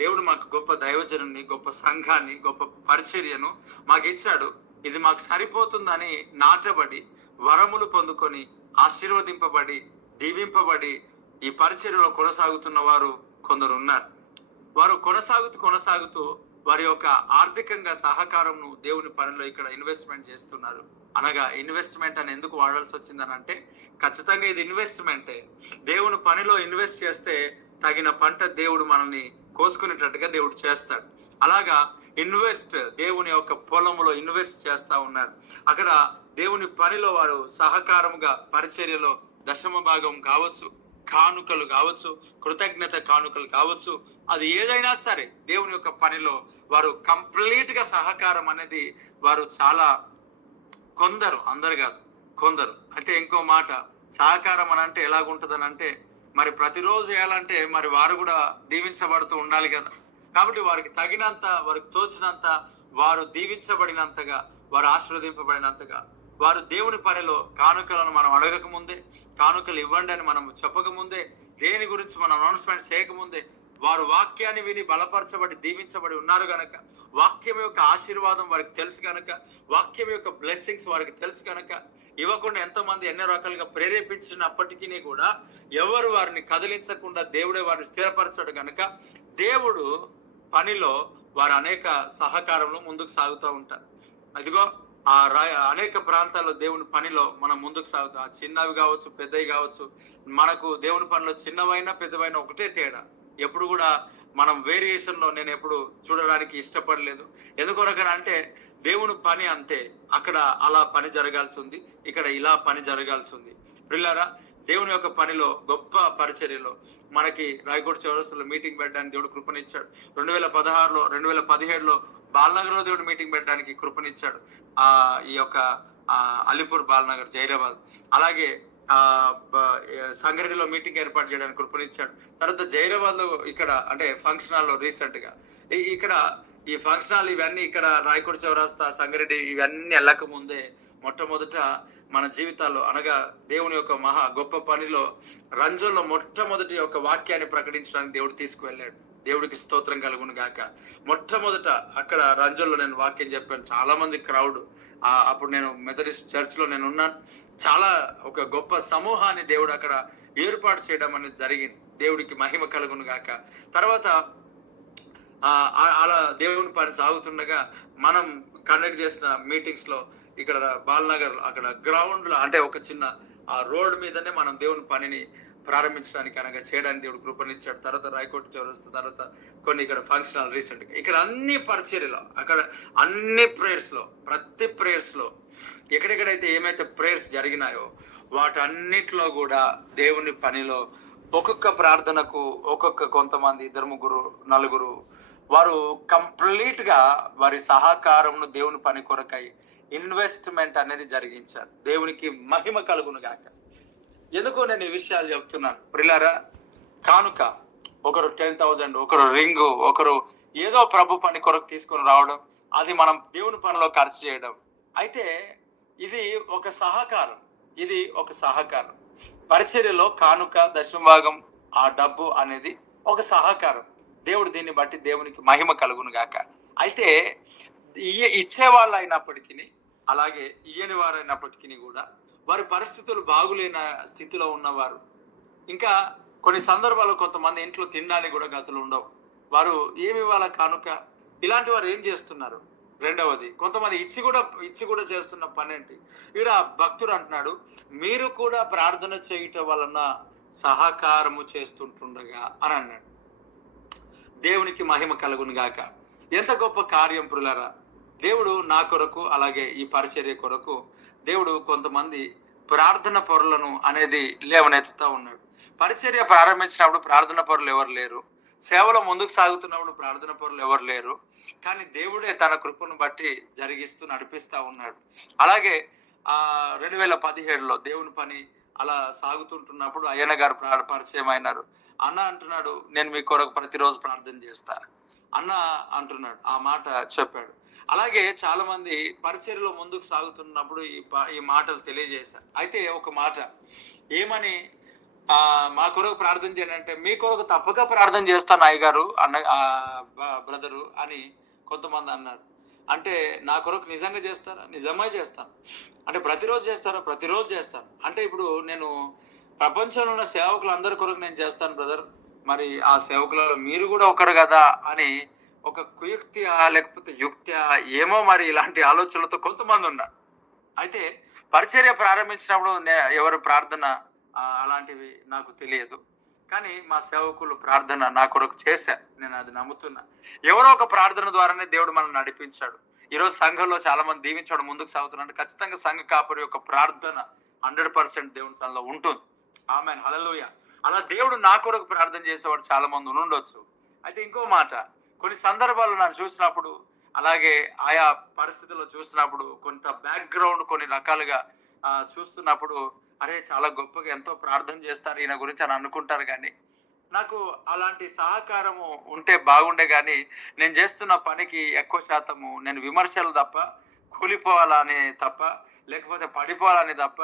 దేవుడు మాకు గొప్ప దైవజనుని, గొప్ప సంఘాన్ని, గొప్ప పరిచర్యను మాకు ఇచ్చాడు, ఇది మాకు సరిపోతుందని నాటబడి వరములు పొందుకొని ఆశీర్వదింపబడి దీవింపబడి ఈ పరిచర్యలో కొనసాగుతున్న వారు కొందరు ఉన్నారు. వారు కొనసాగుతూ వారి యొక్క ఆర్థికంగా సహకారంను దేవుని పనిలో ఇక్కడ ఇన్వెస్ట్మెంట్ చేస్తున్నారు. అనగా ఇన్వెస్ట్మెంట్ అని ఎందుకు వాడాల్సి వచ్చిందని అంటే, ఖచ్చితంగా ఇది ఇన్వెస్ట్మెంటే. దేవుని పనిలో ఇన్వెస్ట్ చేస్తే తగిన పంట దేవుడు మనల్ని కోసుకునేటట్టుగా దేవుడు చేస్తాడు. అలాగా దేవుని యొక్క పొలంలో ఇన్వెస్ట్ చేస్తా ఉన్నారు. అక్కడ దేవుని పనిలో వారు సహకారముగా పరిచర్యలో దశమ భాగం కావచ్చు, కానుకలు కావచ్చు, కృతజ్ఞత కానుకలు కావచ్చు, అది ఏదైనా సరే దేవుని యొక్క పనిలో వారు కంప్లీట్ గా సహకారం అనేది వారు చాలా కొందరు, అందరు కాదు కొందరు. అంటే ఇంకో మాట, సహకారం అని అంటే ఎలాగుంటదని అంటే, మరి ప్రతిరోజు వేయాలంటే మరి వారు కూడా దీవించబడుతూ ఉండాలి కదా. కాబట్టి వారికి తగినంత, వారికి తోచినంత, వారు దీవించబడినంతగా, వారు ఆశీర్వదింపబడినంతగా, వారు దేవుని పనిలో కానుకలను మనం అడగక ముందే, కానుకలు ఇవ్వండి అని మనం చెప్పక ముందే, దేని గురించి మనం అనౌన్స్మెంట్ చేయకముందే వారు వాక్యాన్ని విని బలపరచబడి దీవించబడి ఉన్నారు గనక, వాక్యం యొక్క ఆశీర్వాదం వారికి తెలుసు కనుక, వాక్యం యొక్క బ్లెస్సింగ్స్ వారికి తెలుసు కనుక, ఇవ్వకుండా ఎంతో మంది ఎన్నో రకాలుగా ప్రేరేపించినప్పటికీ కూడా ఎవరు వారిని కదిలించకుండా దేవుడే వారిని స్థిరపరచాడు కనుక, దేవుడు పనిలో వారు అనేక సహకారంలో ముందుకు సాగుతూ ఉంటారు. అదిగో అనేక ప్రాంతాల్లో దేవుని పనిలో మనం ముందుకు సాగుతాం. చిన్నవి కావచ్చు, పెద్దవి కావచ్చు. మనకు దేవుని పనిలో చిన్నవైనా పెద్దవైనా ఒకటే తేడా. ఎప్పుడు కూడా మనం వేరియేషన్ లో నేను ఎప్పుడు చూడడానికి ఇష్టపడలేదు. ఎందుకొరకని అంటే దేవుని పని అంతే. అక్కడ అలా పని జరగాల్సి ఉంది, ఇక్కడ ఇలా పని జరగాల్సి ఉంది. పిల్లారా, దేవుని యొక్క పనిలో గొప్ప పరిచర్యలో మనకి రాయకోట చౌరస్తాలో మీటింగ్ పెట్టడానికి దేవుడు కృపనిచ్చాడు. 2016లో 2017లో బాలనగర్ లో దేవుడు మీటింగ్ పెట్టడానికి కృపనిచ్చాడు. ఈ యొక్క అలీపూర్, బాలనగర్, జైరాబాద్, అలాగే సంగారెడ్డిలో మీటింగ్ ఏర్పాటు చేయడానికి కృపనిచ్చాడు. తర్వాత జైరాబాద్ లో ఇక్కడ అంటే ఫంక్షన్ హాల్ లో రీసెంట్ గా ఇక్కడ ఈ ఫంక్షన్ హాల్ ఇవన్నీ ఇక్కడ రాయకోట చౌరస్తా, సంగారెడ్డి ఇవన్నీ వెళ్ళక ముందే మొట్టమొదట మన జీవితాల్లో అనగా దేవుని యొక్క మహా గొప్ప పనిలో రంజోల్లో మొట్టమొదటి యొక్క వాక్యాన్ని ప్రకటించడానికి దేవుడు తీసుకువెళ్ళాడు. దేవుడికి స్తోత్రం కలుగును గాక. మొట్టమొదట అక్కడ రంజోల్లో నేను వాక్యం చెప్పాను. చాలా మంది క్రౌడ్. అప్పుడు నేను మెథడిస్ట్ చర్చ్ లో నేను ఉన్నాను. చాలా ఒక గొప్ప సమూహాన్ని దేవుడు అక్కడ ఏర్పాటు చేయడం అనేది జరిగింది. దేవుడికి మహిమ కలుగును గాక. తర్వాత అలా దేవుని పని సాగుతుండగా మనం కండక్ట్ చేసిన మీటింగ్స్ లో ఇక్కడ బాలనగర్ అక్కడ గ్రౌండ్ లో అంటే ఒక చిన్న రోడ్ మీదనే మనం దేవుని పనిని ప్రారంభించడానికి అనగా చేయడానికి దేవుడు కృపనిచ్చాడు. తర్వాత రాయకోట చౌరస్తా, తర్వాత కొన్ని ఇక్కడ ఫంక్షన్ హాల్ రీసెంట్ గా ఇక్కడ అన్ని పరిచర్యలో అక్కడ అన్ని ప్రేయర్స్ లో ప్రతి ప్రేయర్స్ లో ఎక్కడెక్కడైతే ఏమైతే ప్రేయర్స్ జరిగినాయో వాటన్నిటిలో కూడా దేవుని పనిలో ఒక్కొక్క ప్రార్థనకు ఒక్కొక్క కొంతమంది 2, 3, 4 వారు కంప్లీట్ గా వారి సహకారంను దేవుని పని కొరకై ఇన్వెస్ట్మెంట్ అనేది జరిగించారు. దేవునికి మహిమ కలుగును గాక. ఎందుకో నేను ఈ విషయాలు చెప్తున్నాను ప్రియులారా. కానుక ఒకరు 10,000, ఒకరు రింగు, ఒకరు ఏదో ప్రభు పని కొరకు తీసుకొని రావడం, అది మనం దేవుని పనిలో ఖర్చు చేయడం. అయితే ఇది ఒక సహకారం, ఇది ఒక సహకారం. పరిచర్యలో కానుక, దశమభాగం, ఆ డబ్బు అనేది ఒక సహకారం. దేవుడు దీన్ని బట్టి దేవునికి మహిమ కలుగును గాక. అయితే ఇచ్చే వాళ్ళు అయినప్పటికీ అలాగే ఇయ్యని వారు అయినప్పటికీ కూడా వారి పరిస్థితులు బాగులేని స్థితిలో ఉన్నవారు, ఇంకా కొన్ని సందర్భాల్లో కొంతమంది ఇంట్లో తినడానికి కూడా గతులు ఉండవు. వారు ఏమి ఇవ్వాల కానుక? ఇలాంటి వారు ఏం చేస్తున్నారు? రెండవది, కొంతమంది ఇచ్చి కూడా చేస్తున్న పని ఏంటి? ఇక్కడ భక్తుడు అంటున్నాడు, మీరు కూడా ప్రార్థన చేయటం వలన సహకారము చేస్తుంటుండగా అని అన్నాడు. దేవునికి మహిమ కలుగును గాక. ఎంత గొప్ప కార్యం ప్రియులారా. దేవుడు నా కొరకు అలాగే ఈ పరిచర్య కొరకు దేవుడు కొంతమంది ప్రార్థన పరులను అనేది లేవనెత్తుతా ఉన్నాడు. పరిచర్య ప్రారంభించినప్పుడు ప్రార్థన పరులు ఎవరు లేరు, సేవలో ముందుకు సాగుతున్నప్పుడు ప్రార్థన పరులు ఎవరు లేరు. కానీ దేవుడే తన కృపను బట్టి జరిగిస్తూ నడిపిస్తా ఉన్నాడు. అలాగే 2017లో దేవుని పని అలా సాగుతుంటున్నప్పుడు అయ్యన్న గారు పరిచయం అయినారు. అన్న అంటున్నాడు, నేను మీ కొరకు ప్రతిరోజు ప్రార్థన చేస్తా అన్న అంటున్నాడు. ఆ మాట చెప్పాడు. అలాగే చాలా మంది పరిచర్యలో ముందుకు సాగుతున్నప్పుడు ఈ మాటలు తెలియజేశారు. అయితే ఒక మాట ఏమని, మా కొరకు ప్రార్థన చేయండి అంటే, మీ కొరకు తప్పక ప్రార్థన చేస్తాను అయ్యగారు అన్న బ్రదరు అని కొంతమంది అన్నారు. అంటే నా కొరకు నిజంగా చేస్తారా? నిజమే చేస్తాను. అంటే ప్రతిరోజు చేస్తారా? ప్రతిరోజు చేస్తాను. అంటే ఇప్పుడు నేను ప్రపంచంలో ఉన్న సేవకులందరి కొరకు నేను చేస్తాను బ్రదర్, మరి ఆ సేవకులలో మీరు కూడా ఒకరు కదా అని ఒక కుయుక్తి లేకపోతే యుక్తి ఏమో మరి ఇలాంటి ఆలోచనలతో కొంతమంది ఉన్నారు. అయితే పరిచర్య ప్రారంభించినప్పుడు ఎవరు ప్రార్థన అలాంటివి నాకు తెలియదు, కానీ మా సేవకులు ప్రార్థన నా కొరకు చేశారు. నేను అది నమ్ముతున్నా. ఎవరో ఒక ప్రార్థన ద్వారానే దేవుడు మనల్ని నడిపించాడు. ఈరోజు సంఘంలో చాలా మంది దీవించడం ముందుకు సాగుతున్నారు. ఖచ్చితంగా సంఘ కాపరి యొక్క ప్రార్థన 100% దేవుని సన్నిధిలో ఉంటుంది. ఆమేన్, హల్లెలూయా. అలా దేవుడు నా కొరకు ప్రార్థన చేసేవాడు చాలా మంది ఉండొచ్చు. అయితే ఇంకో మాట, కొన్ని సందర్భాల్లో నన్ను చూసినప్పుడు అలాగే ఆయా పరిస్థితుల్లో చూసినప్పుడు కొంత బ్యాక్గ్రౌండ్ కొన్ని రకాలుగా చూస్తున్నప్పుడు అరే చాలా గొప్పగా ఎంతో ప్రార్థన చేస్తారు ఈయన గురించి అని అనుకుంటారు. కానీ నాకు అలాంటి సహకారము ఉంటే బాగుండే. కానీ నేను చేస్తున్న పనికి ఎక్కువ శాతము నేను విమర్శలు తప్ప, కూలిపోవాలని తప్ప, లేకపోతే పడిపోవాలని తప్ప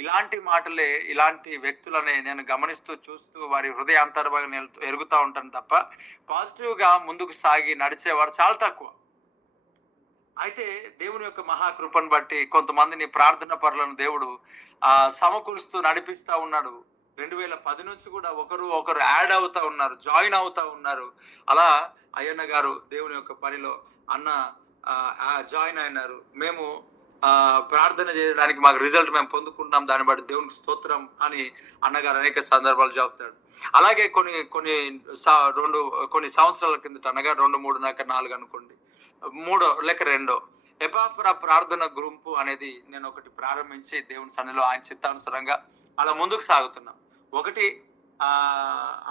ఇలాంటి మాటలే, ఇలాంటి వ్యక్తులనే నేను గమనిస్తూ చూస్తూ వారి హృదయాంతర్భాగం ఎరుగుతూ ఉంటాను తప్ప పాజిటివ్ గా ముందుకు సాగి నడిచేవారు చాలా తక్కువ. అయితే దేవుని యొక్క మహాకృపను బట్టి కొంతమందిని ప్రార్థన పరులను దేవుడు సమకూరుస్తూ నడిపిస్తా ఉన్నాడు. 2010 నుంచి కూడా ఒకరు యాడ్ అవుతా ఉన్నారు, జాయిన్ అవుతా ఉన్నారు. అలా అయ్యన్న గారు దేవుని యొక్క పనిలో అన్న జాయిన్ అయినారు. మేము ప్రార్థన చేయడానికి మాకు రిజల్ట్ మేము పొందుకుంటున్నాం, దాన్ని బట్టి దేవునికి స్తోత్రం అని అన్నగారు అనేక సందర్భాలు చెప్తాడు. అలాగే కొన్ని సంవత్సరాల కిందట అనగా 2, 3, 4 అనుకోండి, 2 ఎపాఫ్రా ప్రార్థన గుంపు అనేది నేను ఒకటి ప్రారంభించి దేవుని సన్నిధిలో ఆయన చిత్తానుసారంగా అలా ముందుకు సాగుతున్నాం. ఒకటి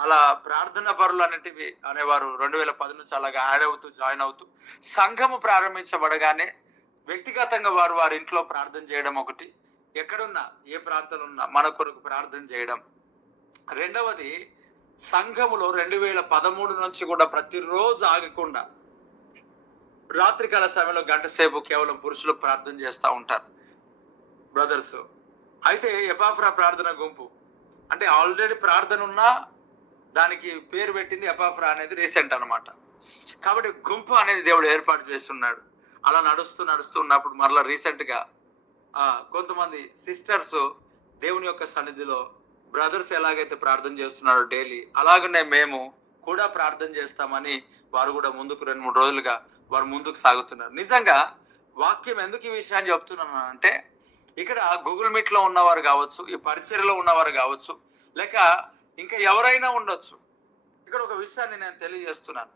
అలా ప్రార్థన పరులు అనేవారు 2010 నుంచి అలాగా యాడ్ అవుతూ జాయిన్ అవుతూ సంఘము ప్రారంభించబడగానే వ్యక్తిగతంగా వారి ఇంట్లో ప్రార్థన చేయడం ఒకటి, ఎక్కడున్నా ఏ ప్రాంతంలో ఉన్నా మన కొరకు ప్రార్థన చేయడం. రెండవది, సంఘములో 2013 నుంచి కూడా ప్రతిరోజు ఆగకుండా రాత్రికాల సమయంలో గంట సేపు కేవలం పురుషులు ప్రార్థన చేస్తూ ఉంటారు బ్రదర్స్. అయితే ఎపాఫ్రా ప్రార్థన గుంపు అంటే ఆల్రెడీ ప్రార్థన ఉన్నా దానికి పేరు పెట్టింది ఎపాఫ్రా అనేది రీసెంట్ అనమాట. కాబట్టి గుంపు అనేది దేవుడు ఏర్పాటు చేస్తున్నాడు. అలా నడుస్తున్నప్పుడు మరలా రీసెంట్ గా కొంతమంది సిస్టర్స్ దేవుని యొక్క సన్నిధిలో బ్రదర్స్ ఎలాగైతే ప్రార్థన చేస్తున్నారో డైలీ, అలాగనే మేము కూడా ప్రార్థన చేస్తామని వారు కూడా ముందుకు 2-3 రోజులుగా వారు ముందుకు సాగుతున్నారు. నిజంగా వాక్యం ఎందుకు ఈ విషయాన్ని చెప్తున్నాను అంటే, ఇక్కడ గూగుల్ మీట్ లో ఉన్నవారు కావచ్చు, ఈ పరిచర్యలో ఉన్నవారు కావచ్చు, లేక ఇంకా ఎవరైనా ఉండొచ్చు, ఇక్కడ ఒక విషయాన్ని నేను తెలియజేస్తున్నాను.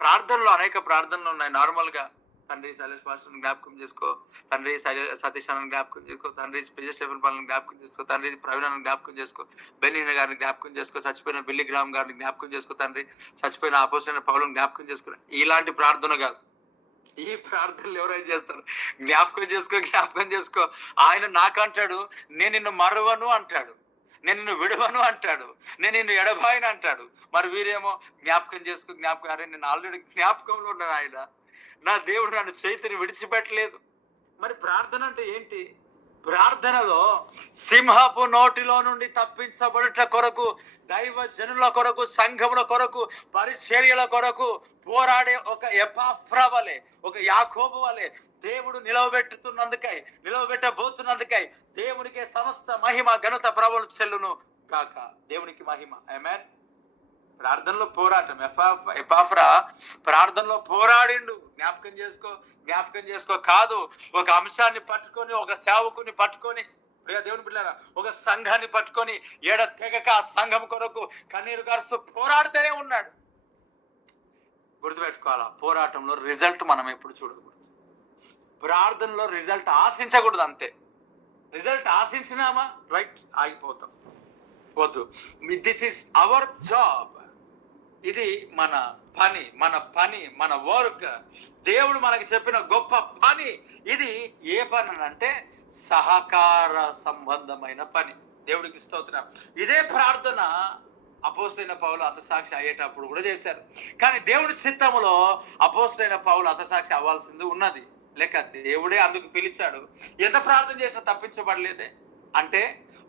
ప్రార్థనలో అనేక ప్రార్థనలు ఉన్నాయి. నార్మల్ గా తండ్రి శైలేష్ పాస్టర్ని జ్ఞాపకం చేసుకో, తండ్రి సతీష్ అన్నని జ్ఞాపకం చేసుకో, తండ్రి పిజ స్టెఫెన్ పాల్ని జ్ఞాపకం చేసుకో, తండ్రి ప్రవీణ్ అన్నని జ్ఞాపకం చేసుకో, బెన్నీన గారిని జ్ఞాపకం చేసుకో, చచ్చిపోయిన బిల్లి గ్రామ్ గారిని జ్ఞాపకం చేసుకో, తండ్రి చచ్చిపోయిన అపోస్తలుడైన పౌలుని జ్ఞాపకం చేసుకో. ఇలాంటి ప్రార్థన కాదు. ఈ ప్రార్థనలు ఎవరైనా చేస్తారు, జ్ఞాపకం చేసుకో. ఆయన నాకంటాడు, నేను నిన్ను మరువను అంటాడు, నేను నిన్ను విడవను అంటాడు, నేను నిన్ను ఎడబాయను అంటాడు. మరి వీరేమో జ్ఞాపకం చేసుకో. అరే నేను ఆల్రెడీ జ్ఞాపకంలో ఉన్నాను, ఆయన నా దేవుడు నన్ను చేతిని విడిచిపెట్టలేదు. మరి ప్రార్థన అంటే ఏంటి? ప్రార్థనలో సింహపు నోటిలో నుండి తప్పించబడుట కొరకు, దైవ జనుల కొరకు, సంఘముల కొరకు, పరిచర్యల కొరకు పోరాడే ఒక ఎపాఫ్రా వలె, ఒక యాకోబు వలె దేవుడు నిలవబెట్టబోతున్నందుకై దేవునికే సమస్త మహిమ ఘనత ప్రభువులు చెల్లును కాక. దేవునికి మహిమ. ఆమేన్. ప్రార్థనలో పోరాటం. ఎపాఫ్రా ప్రార్థనలో పోరాడిండు. జ్ఞాపకం చేసుకో కాదు, ఒక అంశాన్ని పట్టుకొని, ఒక సేవకుని పట్టుకొని, ప్రియ దేవుని బిడ్డలారా, ఒక సంఘాన్ని పట్టుకొని తెగక ఆ సంఘం కొరకు కన్నీరు గారుస్తూ పోరాడుతూనే ఉన్నాడు. గుర్తుపెట్టుకోవాలా, పోరాటంలో రిజల్ట్ మనం ఎప్పుడు చూడకూడదు. ప్రార్థనలో రిజల్ట్ ఆశించకూడదు. అంతే. రిజల్ట్ ఆశించినామా రైట్ ఆగిపోతాం. వద్దు. This is our job. ఇది మన పని, మన వర్క్. దేవుడు మనకి చెప్పిన గొప్ప పని ఇది. ఏ పని అంటే సహకార సంబంధమైన పని. దేవుడికి స్తోత్రం. ఇదే ప్రార్థన అపోస్తలుడైన పౌలు హతసాక్షి అయ్యేటప్పుడు కూడా చేశారు. కానీ దేవుడి చిత్తములో అపోస్తలుడైన పౌలు హతసాక్షి అవ్వాల్సింది ఉన్నది, లేక దేవుడే అందుకు పిలిచాడు. ఎంత ప్రార్థన చేసినా తప్పించబడలేదే అంటే,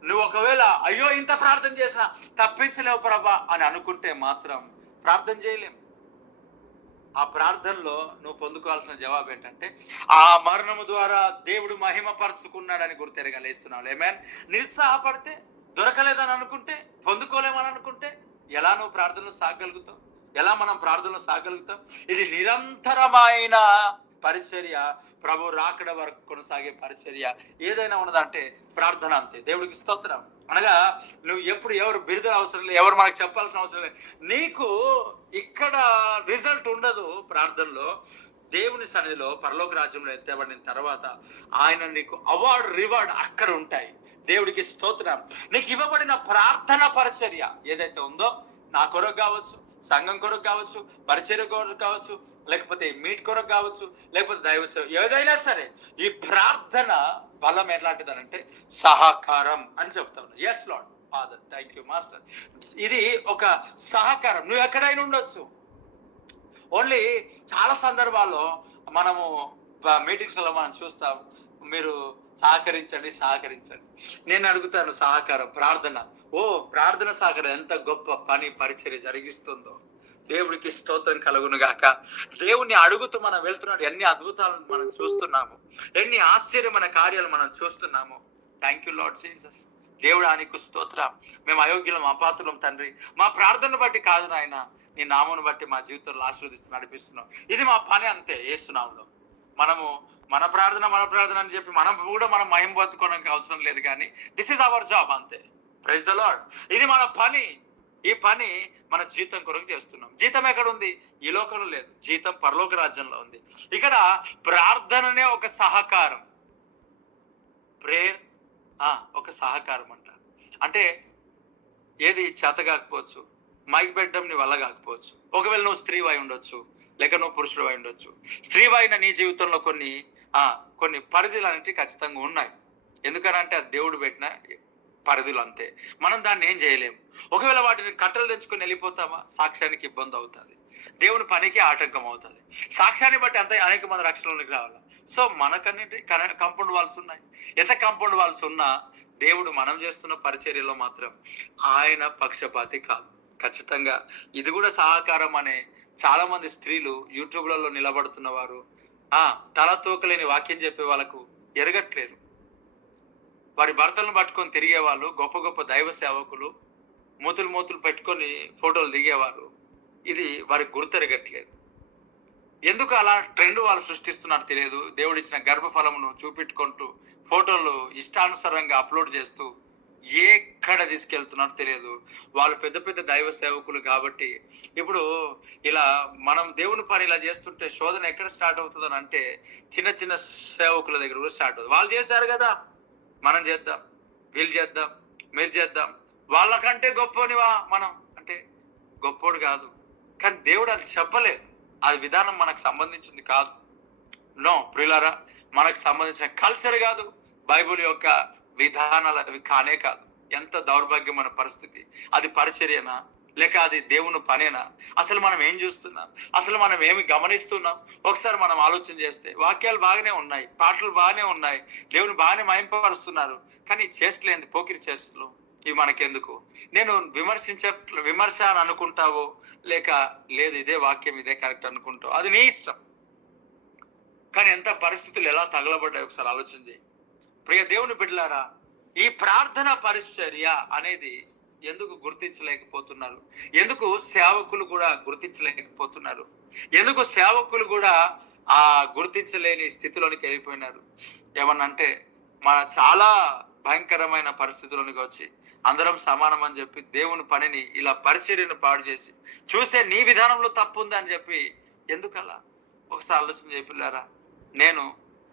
నువ్వు ఒకవేళ అయ్యో ఇంత ప్రార్థన చేసినా తప్పించలేవు ప్రభా అని అనుకుంటే మాత్రం ప్రార్థన చేయలేం. ఆ ప్రార్థనలో నువ్వు పొందుకోవాల్సిన జవాబు ఏంటంటే, ఆ మరణము ద్వారా దేవుడు మహిమపరుచుకున్నాడని గుర్తెరగలేస్తున్నాడు. ఆమేన్. నిరుత్సాహపడితే, దొరకలేదని అనుకుంటే, పొందుకోలేమని అనుకుంటే ఎలా నువ్వు ప్రార్థనలు సాగలుగుతావు? ఎలా మనం ప్రార్థనలు సాగలుగుతాం? ఇది నిరంతరమైన పరిచర్య, ప్రభు రాకడ వరకు కొనసాగే పరిచర్య. ఏదైనా ఉన్నదంటే ప్రార్థన. అంతే. దేవుడికి స్తోత్రం. అనగా నువ్వు ఎప్పుడు ఎవరు బిరుదులు అవసరం లేదు, ఎవరు మనకు చెప్పాల్సిన అవసరం లేదు. నీకు ఇక్కడ రిజల్ట్ ఉండదు. ప్రార్థనలో దేవుని సన్నిధిలో పరలోక రాజ్యంలో ఎత్తబడిన తర్వాత ఆయన నీకు అవార్డు, రివార్డ్ అక్కడ ఉంటాయి. దేవుడికి స్తోత్రం. నీకు ఇవ్వబడిన ప్రార్థన పరిచర్య ఏదైతే ఉందో, నా కొరకు కావచ్చు, సంఘం కొరకు కావచ్చు, పరిచర్య కొరకు కావచ్చు, లేకపోతే మీట్ కొరకు కావచ్చు, లేకపోతే దైవ సేవ, ఏదైనా సరే ఈ ప్రార్థన బలం ఎలాంటిదనంటే సహకారం అని చెప్తా ఉన్నా. Yes lord father, thank you master. ఇది ఒక సహకారం. నువ్వు ఎక్కడైనా ఉండొచ్చు. ఓన్లీ చాలా సందర్భాల్లో మనము మీటింగ్స్ లో మనం చూస్తాం, మీరు సహకరించండి. నేను అడుగుతాను, సహకారం ప్రార్థన, ప్రార్థన సహకారం ఎంత గొప్ప పని పరిచర్య జరిగిస్తుందో. దేవుడికి స్తోత్రం కలుగును గాక. దేవుణ్ణి అడుగుతూ మనం వెళ్తున్నాడు. ఎన్ని అద్భుతాలను మనం చూస్తున్నాము, ఎన్ని ఆశ్చర్యమైన కార్యాలు మనం చూస్తున్నాము. Thank you lord Jesus. దేవుడు నీకు స్తోత్రం. మేము అయోగ్యులం, అపాత్రులం తండ్రి. మా ప్రార్థన బట్టి కాదు నాయన, నీ నామమును బట్టి మా జీవితంలో ఆశీర్వదిస్తూ నడిపిస్తున్నాం. ఇది మా పని అంతే. యేసు నామములో మనము మన ప్రార్థన అని చెప్పి మనం కూడా మనం మహిమ బతుకోవడానికి అవసరం లేదు, కానీ దిస్ ఇస్ అవర్ జాబ్ అంతే. Praise the lord. ఇది మన పని. ఈ పని మన జీతం కొరకు చేస్తున్నాం. జీతం ఎక్కడ ఉంది? ఈ లోకంలో లేదు, జీతం పరలోక రాజ్యంలో ఉంది. ఇక్కడ ప్రార్థననే ఒక సహకారం, ప్రేయర్ ఒక సహకారం అంట. అంటే ఏది చేత కాకపోవచ్చు, మైక్ పెట్టడం నీ వల్ల కాకపోవచ్చు. ఒకవేళ నువ్వు స్త్రీవై ఉండొచ్చు, లేక నువ్వు పురుషుడు అయి ఉండొచ్చు. స్త్రీవైన నీ జీవితంలో కొన్ని పరిధులు అనేవి ఖచ్చితంగా ఉన్నాయి. ఎందుకనంటే అది దేవుడు పెట్టిన పరిధులు అంతే. మనం దాన్ని ఏం చేయలేము. ఒకవేళ వాటిని కట్టలు తెచ్చుకొని వెళ్ళిపోతామా, సాక్ష్యానికి ఇబ్బంది అవుతుంది, దేవుని పనికి ఆటంకం అవుతుంది. సాక్ష్యాన్ని బట్టి అంత అనేక మంది రక్షణలోకి రావాలి. సో మనకన్నిటి కాంపౌండ్ వాల్స్ ఉన్నాయి. ఎంత కాంపౌండ్ వాల్స్ ఉన్నా దేవుడు మనం చేస్తున్న పరిచర్యలో మాత్రం ఆయన పక్షపాతి కాదు. ఖచ్చితంగా ఇది కూడా సహకారం అనే చాలా మంది స్త్రీలు యూట్యూబ్లలో నిలబడుతున్న వారు తల తూకలేని వాక్యం చెప్పే వాళ్ళకు ఎరగట్లేరు. వారి భర్తలను పట్టుకొని తిరిగే వాళ్ళు, గొప్ప గొప్ప దైవ సేవకులు మూతులు పెట్టుకొని ఫోటోలు దిగేవారు, ఇది వారికి గుర్తెరగట్లేదు. ఎందుకు అలా ట్రెండ్ వాళ్ళు సృష్టిస్తున్నారు తెలియదు. దేవుడిచ్చిన గర్భఫలమును చూపెట్టుకుంటూ ఫోటోలు ఇష్టానుసారంగా అప్లోడ్ చేస్తూ ఎక్కడ తీసుకెళ్తున్నారో తెలియదు. వాళ్ళు పెద్ద పెద్ద దైవ సేవకులు కాబట్టి ఇప్పుడు ఇలా మనం దేవుని పని ఇలా చేస్తుంటే శోధన ఎక్కడ స్టార్ట్ అవుతుందని అంటే చిన్న చిన్న సేవకుల దగ్గర కూడా స్టార్ట్ అవుతుంది. వాళ్ళు చేశారు కదా, మనం చేద్దాం, వీళ్ళు చేద్దాం, మీరు చేద్దాం, వాళ్ళకంటే గొప్పనివా మనం అంటే గొప్పోడు కాదు. కానీ దేవుడు అది చెప్పలేదు. అది విధానం మనకు సంబంధించింది కాదు. నో ప్రియులారా, మనకు సంబంధించిన కల్చర్ కాదు, బైబుల్ యొక్క విధానాలు అవి కానే కాదు. ఎంత దౌర్భాగ్యమైన పరిస్థితి. అది పరిచర్యనా లేక అది దేవుని పనేనా? అసలు మనం ఏం చూస్తున్నాం, అసలు మనం ఏమి గమనిస్తున్నాం? ఒకసారి మనం ఆలోచన చేస్తే వాక్యాలు బాగానే ఉన్నాయి, పాటలు బాగానే ఉన్నాయి, దేవుని బాగానే మహింపరుస్తున్నారు, కానీ చేస్తలేంది పోకిరి చేస్తలు. ఇవి మనకెందుకు? నేను విమర్శ అని అనుకుంటావో లేక లేదు ఇదే వాక్యం ఇదే కరెక్ట్ అనుకుంటావు, అది నీ ఇష్టం. కానీ ఎంత పరిస్థితులు ఎలా తగలబడ్డాయి ఒకసారి ఆలోచన చేయి. ప్రియ దేవుని బిడ్డలారా, ఈ ప్రార్థన పరిచర్య అనేది ఎందుకు గుర్తించలేకపోతున్నారు? ఎందుకు సేవకులు కూడా గుర్తించలేకపోతున్నారు? ఎందుకు సేవకులు కూడా గుర్తించలేని స్థితిలోనికి వెళ్ళిపోయినారు? ఏమన్నంటే మన చాలా భయంకరమైన పరిస్థితుల్లోనికి వచ్చి అందరం సమానం అని చెప్పి దేవుని పనిని ఇలా పరిచర్యను పాడు చేసి చూసే నీ విధానంలో తప్పు ఉంది అని చెప్పి ఎందుకలా? ఒకసారి ఆలోచన చేపిల్లారా. నేను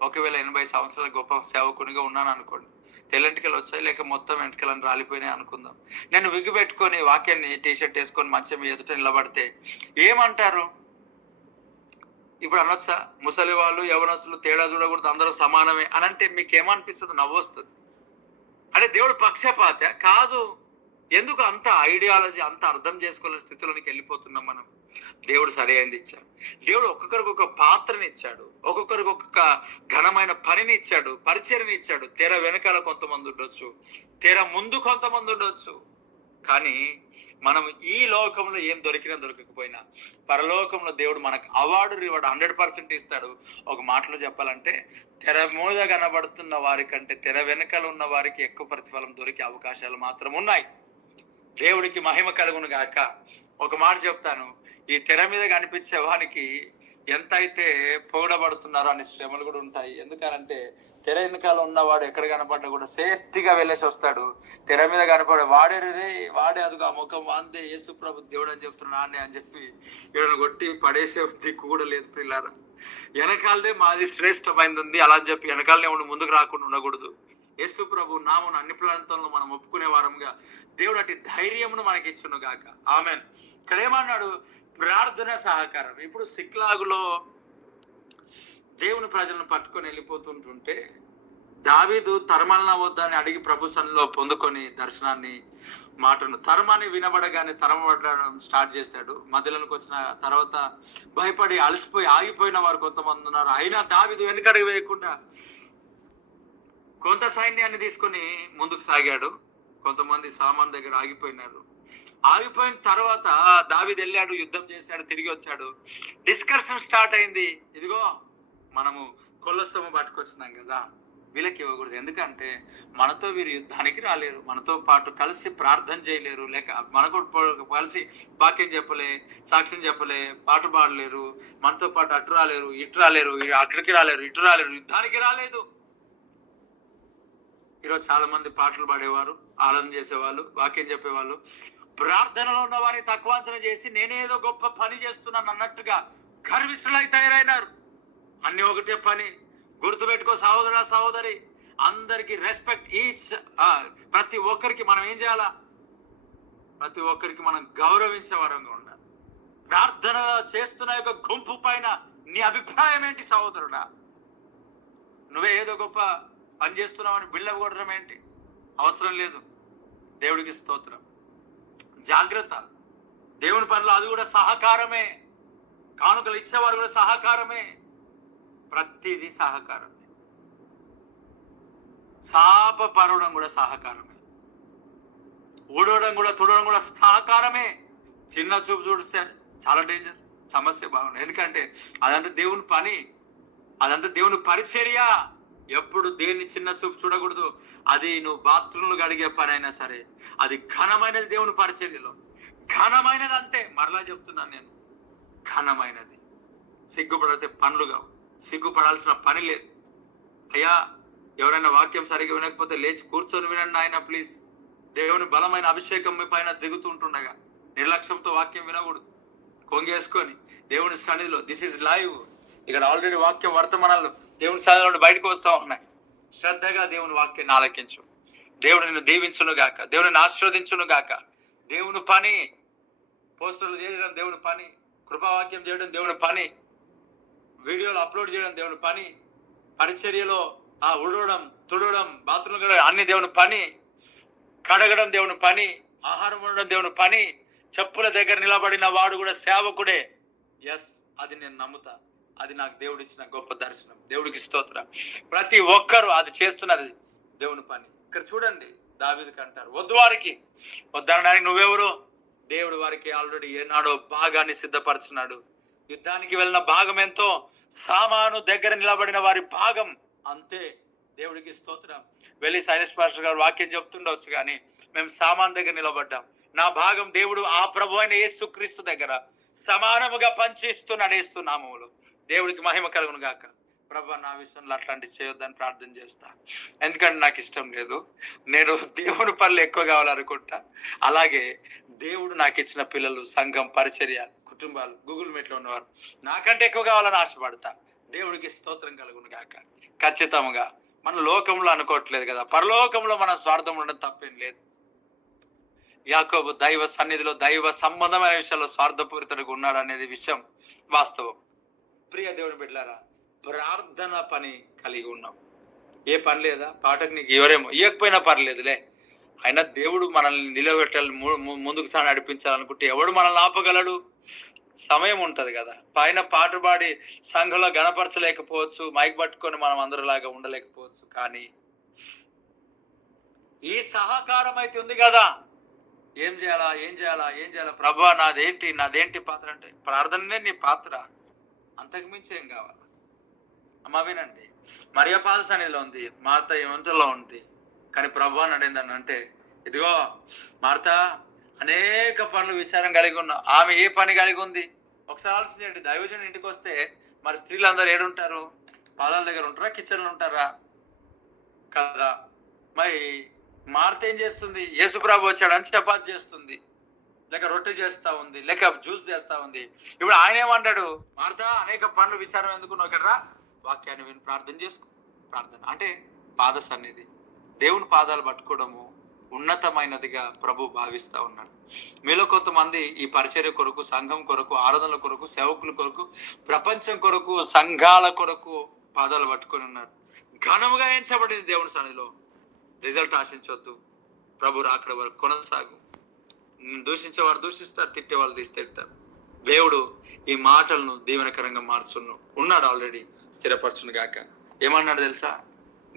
ఒకవేళ 80 సంవత్సరాల గొప్ప సేవకునిగా ఉన్నాను అనుకోండి, తెల్లంటికలు వచ్చాయి లేక మొత్తం వెంటకలను రాలిపోయినాయి అనుకుందాం. నేను విగ్గు పెట్టుకొని వాక్యాన్ని టీషర్ట్ వేసుకొని మంచం ఎదుట నిలబడితే ఏమంటారు? ఇప్పుడు అనొచ్చా, ముసలి వాళ్ళు యవనస్తులు తేడా చూడకూడదు, అందరూ సమానమే అని అంటే మీకు ఏమనిపిస్తుంది? నవ్వొస్తుంది. అంటే దేవుడు పక్షపాత కాదు. ఎందుకు అంత ఐడియాలజీ, అంత అర్థం చేసుకోలేని స్థితిలోనికి వెళ్ళిపోతున్నాం మనం? దేవుడు సరైనది ఇచ్చాడు. దేవుడు ఒక్కొక్కరికి ఒక పాత్రని ఇచ్చాడు, ఒక్కొక్కరికి ఒక్కొక్క ఘనమైన పనిని ఇచ్చాడు, పరిచర్ని ఇచ్చాడు. తెర వెనకాల కొంతమంది ఉండొచ్చు, తెర ముందు కొంతమంది ఉండొచ్చు. కానీ మనం ఈ లోకంలో ఏం దొరకపోయినా పరలోకంలో దేవుడు మనకు అవార్డు రివార్డు 100% ఇస్తాడు. ఒక మాటలో చెప్పాలంటే తెర మీద కనబడుతున్న వారికంటే తెర వెనకాల ఉన్న వారికి ఎక్కువ ప్రతిఫలం దొరికే అవకాశాలు మాత్రం ఉన్నాయి. దేవుడికి మహిమ కలుగును గాక. ఒక మాట చెప్తాను, ఈ తెర మీద కనిపించే వానికి ఎంత అయితే పొగడబడుతున్నారో అనే శ్రమలు కూడా ఉంటాయి. ఎందుకనంటే తెర వెనకాల ఉన్నవాడు ఎక్కడ కనపడ్డా కూడా సేఫ్టీగా వెళ్ళేసి వస్తాడు. తెర మీద కనపడే వాడే అదిగా ముఖం వాందే యేసు ప్రభు దేవుడు అని చెప్తున్నాను అని చెప్పి వీళ్ళని కొట్టి పడేసే దిక్కు కూడా లేదు. పిల్లారా, వెనకాలదే మాది శ్రేష్టమైంది ఉంది అలా అని చెప్పి వెనకాలనే ఉండి ముందుకు రాకుండా ఉండకూడదు. యేసు ప్రభు నామను అన్ని ప్రాంతాల్లో మనం ఒప్పుకునే వారంగా దేవుడు అటు ధైర్యమును మనకి ఇచ్చును గాక. ఆమెన్. ఇక్కడ ఏమన్నాడు? ప్రార్థన సహకారం. ఇప్పుడు సిక్లాగులో దేవుని ప్రజలను పట్టుకొని వెళ్ళిపోతుంటుంటే దావీదు తరమలన వద్దని అడిగి ప్రభు సన్నిధిలో పొందుకొని దర్శనాన్ని మాటను తరమని వినబడగానే తరమబడడం స్టార్ట్ చేశాడు. మధ్యలోకి వచ్చిన తర్వాత భయపడి అలసిపోయి ఆగిపోయిన వారు కొంతమంది ఉన్నారు. అయినా దావీదు వెనుకడుగు వేయకుండా కొంత సైన్యాన్ని తీసుకొని ముందుకు సాగాడు. కొంతమంది సామాన్ దగ్గర ఆగిపోయినారు. ఆగిపోయిన తర్వాత దావీదు వెళ్ళాడు, యుద్ధం చేశాడు, తిరిగి వచ్చాడు. డిస్కషన్ స్టార్ట్ అయింది. ఇదిగో మనము కొల్ల సొమ్ము పట్టుకొచ్చినాం కదా, వీళ్ళకి ఇవ్వకూడదు. ఎందుకంటే మనతో వీరు యుద్ధానికి రాలేరు, మనతో పాటు కలిసి ప్రార్థన చేయలేరు, లేక మనతో కలిసి వాక్యం చెప్పలే, సాక్ష్యం చెప్పలే, పాట పాడలేరు, మనతో పాటు అటు రాలేరు, ఇటు రాలేరు, అక్కడికి రాలేరు, ఇటు రాలేరు, యుద్ధానికి రాలేదు. ఈరోజు చాలా మంది పాటలు పాడేవారు, ఆరాధన చేసేవాళ్ళు, వాక్యం చెప్పేవాళ్ళు ప్రార్థనలో ఉన్న వారిని తక్కువ అంచనా చేసి నేనేదో గొప్ప పని చేస్తున్నాను అన్నట్టుగా గర్విష్ఠులై తయారైనారు. అన్ని ఒకటే పని. గుర్తుపెట్టుకో సహోదర సహోదరి, అందరికి రెస్పెక్ట్ ఈచ్. ప్రతి ఒక్కరికి మనం ఏం చేయాలా? ప్రతి ఒక్కరికి మనం గౌరవించే వారంగా ఉండాలి. ప్రార్థన చేస్తున్న యొక్క గుంపు పైన నీ అభిప్రాయం ఏంటి సహోదరుడా? నువ్వే ఏదో గొప్ప పని చేస్తున్నావని బిల్డప్ కొట్టడం ఏంటి? అవసరం లేదు. దేవుడికి స్తోత్రం. జాగ్రత్త. దేవుని పనిలో అది కూడా సహకారమే. కానుకలు ఇచ్చేవారు కూడా సహకారమే. ప్రతిదీ సహకారమే. శాప పరవడం కూడా సహకారమే. ఊడవడం కూడా తుడవడం కూడా సహకారమే. చిన్న చూపు చూడిస్తే చాలా డేంజర్, సమస్య బాగుంది. ఎందుకంటే అదంతా దేవుని పని, అదంతా దేవుని పరిచర్య. ఎప్పుడు దేన్ని చిన్న చూపు చూడకూడదు. అది నువ్వు బాత్రూమ్లు కడిగే పని అయినా సరే, అది ఘనమైనది. దేవుని పరిచర్యలో ఘనమైనది. అంతే, మరలా చెప్తున్నాను నేను, ఘనమైనది. సిగ్గుపడితే పనులు కావు, సిగ్గుపడాల్సిన పని లేదు. అయ్యా, ఎవరైనా వాక్యం సరిగ్గా వినకపోతే లేచి కూర్చొని వినండి ఆయన, ప్లీజ్. దేవుని బలమైన అభిషేకం మీ పైన దిగుతుంటుండగా నిర్లక్ష్యంతో వాక్యం వినకూడదు. కొంగేసుకొని దేవుని సన్నిధిలో, దిస్ ఇస్ లైవ్. ఇక్కడ ఆల్రెడీ వాక్యం వర్తమానాలు దేవుని సన్నిధిలో బయటకు వస్తూ ఉన్నాయి. శ్రద్ధగా దేవుని వాక్యాన్ని ఆలకించు. దేవుడు నిన్ను దీవించును గాక, దేవుని ఆశీర్వదించును గాక. దేవుని పని పోస్టర్లు చేయడం దేవుని పని, కృపావాక్యం చేయడం దేవుని పని, వీడియోలు అప్లోడ్ చేయడం దేవుని పని, పరిచర్యలో ఉడవడం, తుడవడం, బాత్రూమ్ కడగడం అన్ని దేవుని పని, కడగడం దేవుని పని, ఆహారం ఉండడం దేవుని పని. చెప్పుల దగ్గర నిలబడిన వాడు కూడా సేవకుడే. ఎస్, అది నేను నమ్ముతా. అది నాకు దేవుడు ఇచ్చిన గొప్ప దర్శనం. దేవుడికి స్తోత్రం. ప్రతి ఒక్కరు అది చేస్తున్నది దేవుని పని. ఇక్కడ చూడండి, దావీదుకి అంటారు వద్దు వారికి. వద్దనడానికి నువ్వెవరు? దేవుడు వారికి ఆల్రెడీ ఏనాడో భాగాన్ని సిద్ధపరచున్నాడు. యుద్ధానికి వెళ్ళిన భాగం ఎంతో, సామాను దగ్గర నిలబడిన వారి భాగం అంతే. దేవుడికి స్తోత్రం. వెళ్ళి సైలెన్స్ పాస్టర్ గారు వాక్యం చెప్తుండవచ్చు, కానీ మేము సామాన్ దగ్గర నిలబడ్డాం. నా భాగం దేవుడు ఆ ప్రభు అయిన యేసుక్రీస్తు దగ్గర సమానముగా పంచిస్తున్నాడు. యేసునామములో దేవుడికి మహిమ కలుగును గాక. ప్రభు, నా విషయంలో అట్లాంటి చేయొద్దని ప్రార్థన చేస్తా. ఎందుకంటే నాకు ఇష్టం లేదు. నేను దేవుని పనులు ఎక్కువ కావాలనుకుంటా. అలాగే దేవుడు నాకు ఇచ్చిన పిల్లలు, సంఘం, పరిచర్య, కుటుంబాలు, గూగుల్ మీట్లో ఉన్నవారు నాకంటే ఎక్కువ కావాలని ఆశపడతా. దేవుడికి స్తోత్రం కలుగును గాక. ఖచ్చితంగా మన లోకంలో అనుకోవట్లేదు కదా, పరలోకంలో మన స్వార్థం ఉండడం తప్పేం లేదు. యాకోబు దైవ సన్నిధిలో దైవ సంబంధమైన విషయాల్లో స్వార్థపూరితుడిగా ఉన్నాడు అనేది విషయం వాస్తవం. ప్రియ దేవుని బిడ్డలారా, ప్రార్థన పని కలిగి ఉన్నాం. ఏ పని లేదా? పాటకు నీకు ఎవరేమో ఇవ్వకపోయినా పర్లేదులే, అయినా దేవుడు మనల్ని నిలబెట్టాలి, ముందుకు సాగి నడిపించాలనుకుంటే ఎవడు మనల్ని ఆపగలడు? సమయం ఉంటది కదా. పైన పాట పాడి సంఘంలో గణపరచలేకపోవచ్చు, మైక్ పట్టుకొని మనం అందరిలాగా ఉండలేకపోవచ్చు, కానీ ఈ సహకారం అయితే ఉంది కదా. ఏం చేయాలా, ఏం చేయాలా, ఏం చేయాలా? ప్రభా, నాదేంటి పాత్ర అంటే ప్రార్థననే నీ పాత్ర. అంతకు మించి ఏం కావాలి? అమ్మ వినండి, మరియ పాద సన్నిధిలో ఉంది, మార్త ఏమంతలో ఉంది, కానీ ప్రభు అని అడిగిందని అంటే, ఇదిగో మార్త అనేక పనులు విచారం కలిగి ఉన్నా. ఆమె ఏ పని కలిగి ఉంది? ఒకసారి ఆలోచించండి. దైవజనుడు ఇంటికి వస్తే మరి స్త్రీలందరూ ఏడుంటారు? పాదాల దగ్గర ఉంటారా, కిచెన్లో ఉంటారా? కదా. మరి మార్త ఏం చేస్తుంది? యేసుప్రభు వచ్చాడని చపాతి చేస్తుంది, లేక రొట్టె చేస్తా ఉంది, లేక జ్యూస్ చేస్తా ఉంది. ఇప్పుడు ఆయన ఏమంటాడు? మార్త, అనేక పనులు విచారం ఎందుకు, నువ్వు ఇక్కడ రా, వాక్యాన్ని విని ప్రార్థన చేసుకో. ప్రార్థన అంటే పాద సన్నిధి, దేవుని పాదాలు పట్టుకోవడము ఉన్నతమైనదిగా ప్రభు భావిస్తా ఉన్నాడు. మీలో కొంతమంది ఈ పరిచర్య కొరకు, సంఘం కొరకు, ఆరాధనల కొరకు, సేవకుల కొరకు, ప్రపంచం కొరకు, సంఘాల కొరకు పాదాలు పట్టుకొని ఉన్నారు. ఘనముగా ఎంచబడింది దేవుని సన్నిధిలో. రిజల్ట్ ఆశించవద్దు. ప్రభు రాకడ వరకు కొనసాగు. దూషించేవారు దూషిస్తారు, తిట్టేవాళ్ళు తిడతారు. దేవుడు ఈ మాటలను దీవెనకరంగా ఉన్నాడు, ఆల్రెడీ స్థిరపరచును గాక. ఏమన్నాడు తెలుసా?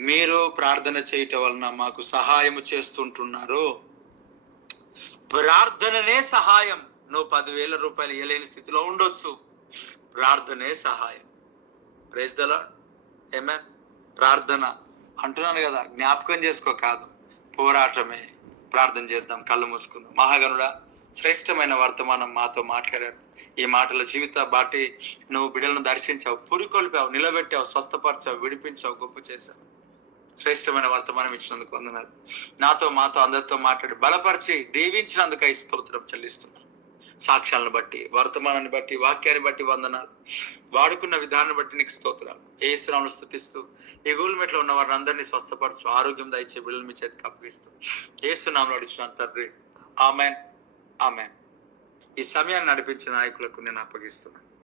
మీరు ప్రార్థన చేయటం వలన మాకు సహాయము చేస్తుంటున్నారు. ప్రార్థననే సహాయం. నువ్వు 10,000 రూపాయలు ఇవ్వలేని స్థితిలో ఉండొచ్చు, ప్రార్థనే సహాయం. Praise the lord. ఆమేన్. ప్రార్థన అంటున్నాను కదా, జ్ఞాపకం చేసుకో కాదు, పోరాటమే. ప్రార్థన చేద్దాం, కళ్ళు మూసుకుందాం. మహాగణుడా, శ్రేష్టమైన వర్తమానం మాతో మాట్లాడారు. ఈ మాటల జీవిత బాటి నువ్వు బిడ్డలను దర్శించావు, పురికొల్పావు, నిలబెట్టావు, స్వస్థపరిచావు, విడిపించావు, గొప్ప చేశావు. శ్రేష్టమైన వర్తమానం ఇచ్చినందుకు వందనాలు. నాతో మాతో అందరితో మాట్లాడి బలపరిచి దీవించినందుకు స్తోత్రం చెల్లిస్తున్నాను. సాక్ష్యాలను బట్టి, వర్తమానాన్ని బట్టి, వాక్యాన్ని బట్టి వందనాలు. వాడుకున్న విధానాన్ని బట్టి నీకు స్తోత్రాలు. యేసునామములో స్తుతిస్తూ ఈ గూల్మెట్లో ఉన్న వారిని అందరినీ స్వస్థపరచు, ఆరోగ్యం దయచే బిడ్డలు మీ చేతికి అప్పగిస్తూ యేసునామములో అడుగుతున్నాను తండ్రి. ఆమేన్, ఆమేన్. ఈ సమయాన్ని నడిపించిన నాయకులకు నేను అప్పగిస్తున్నాను.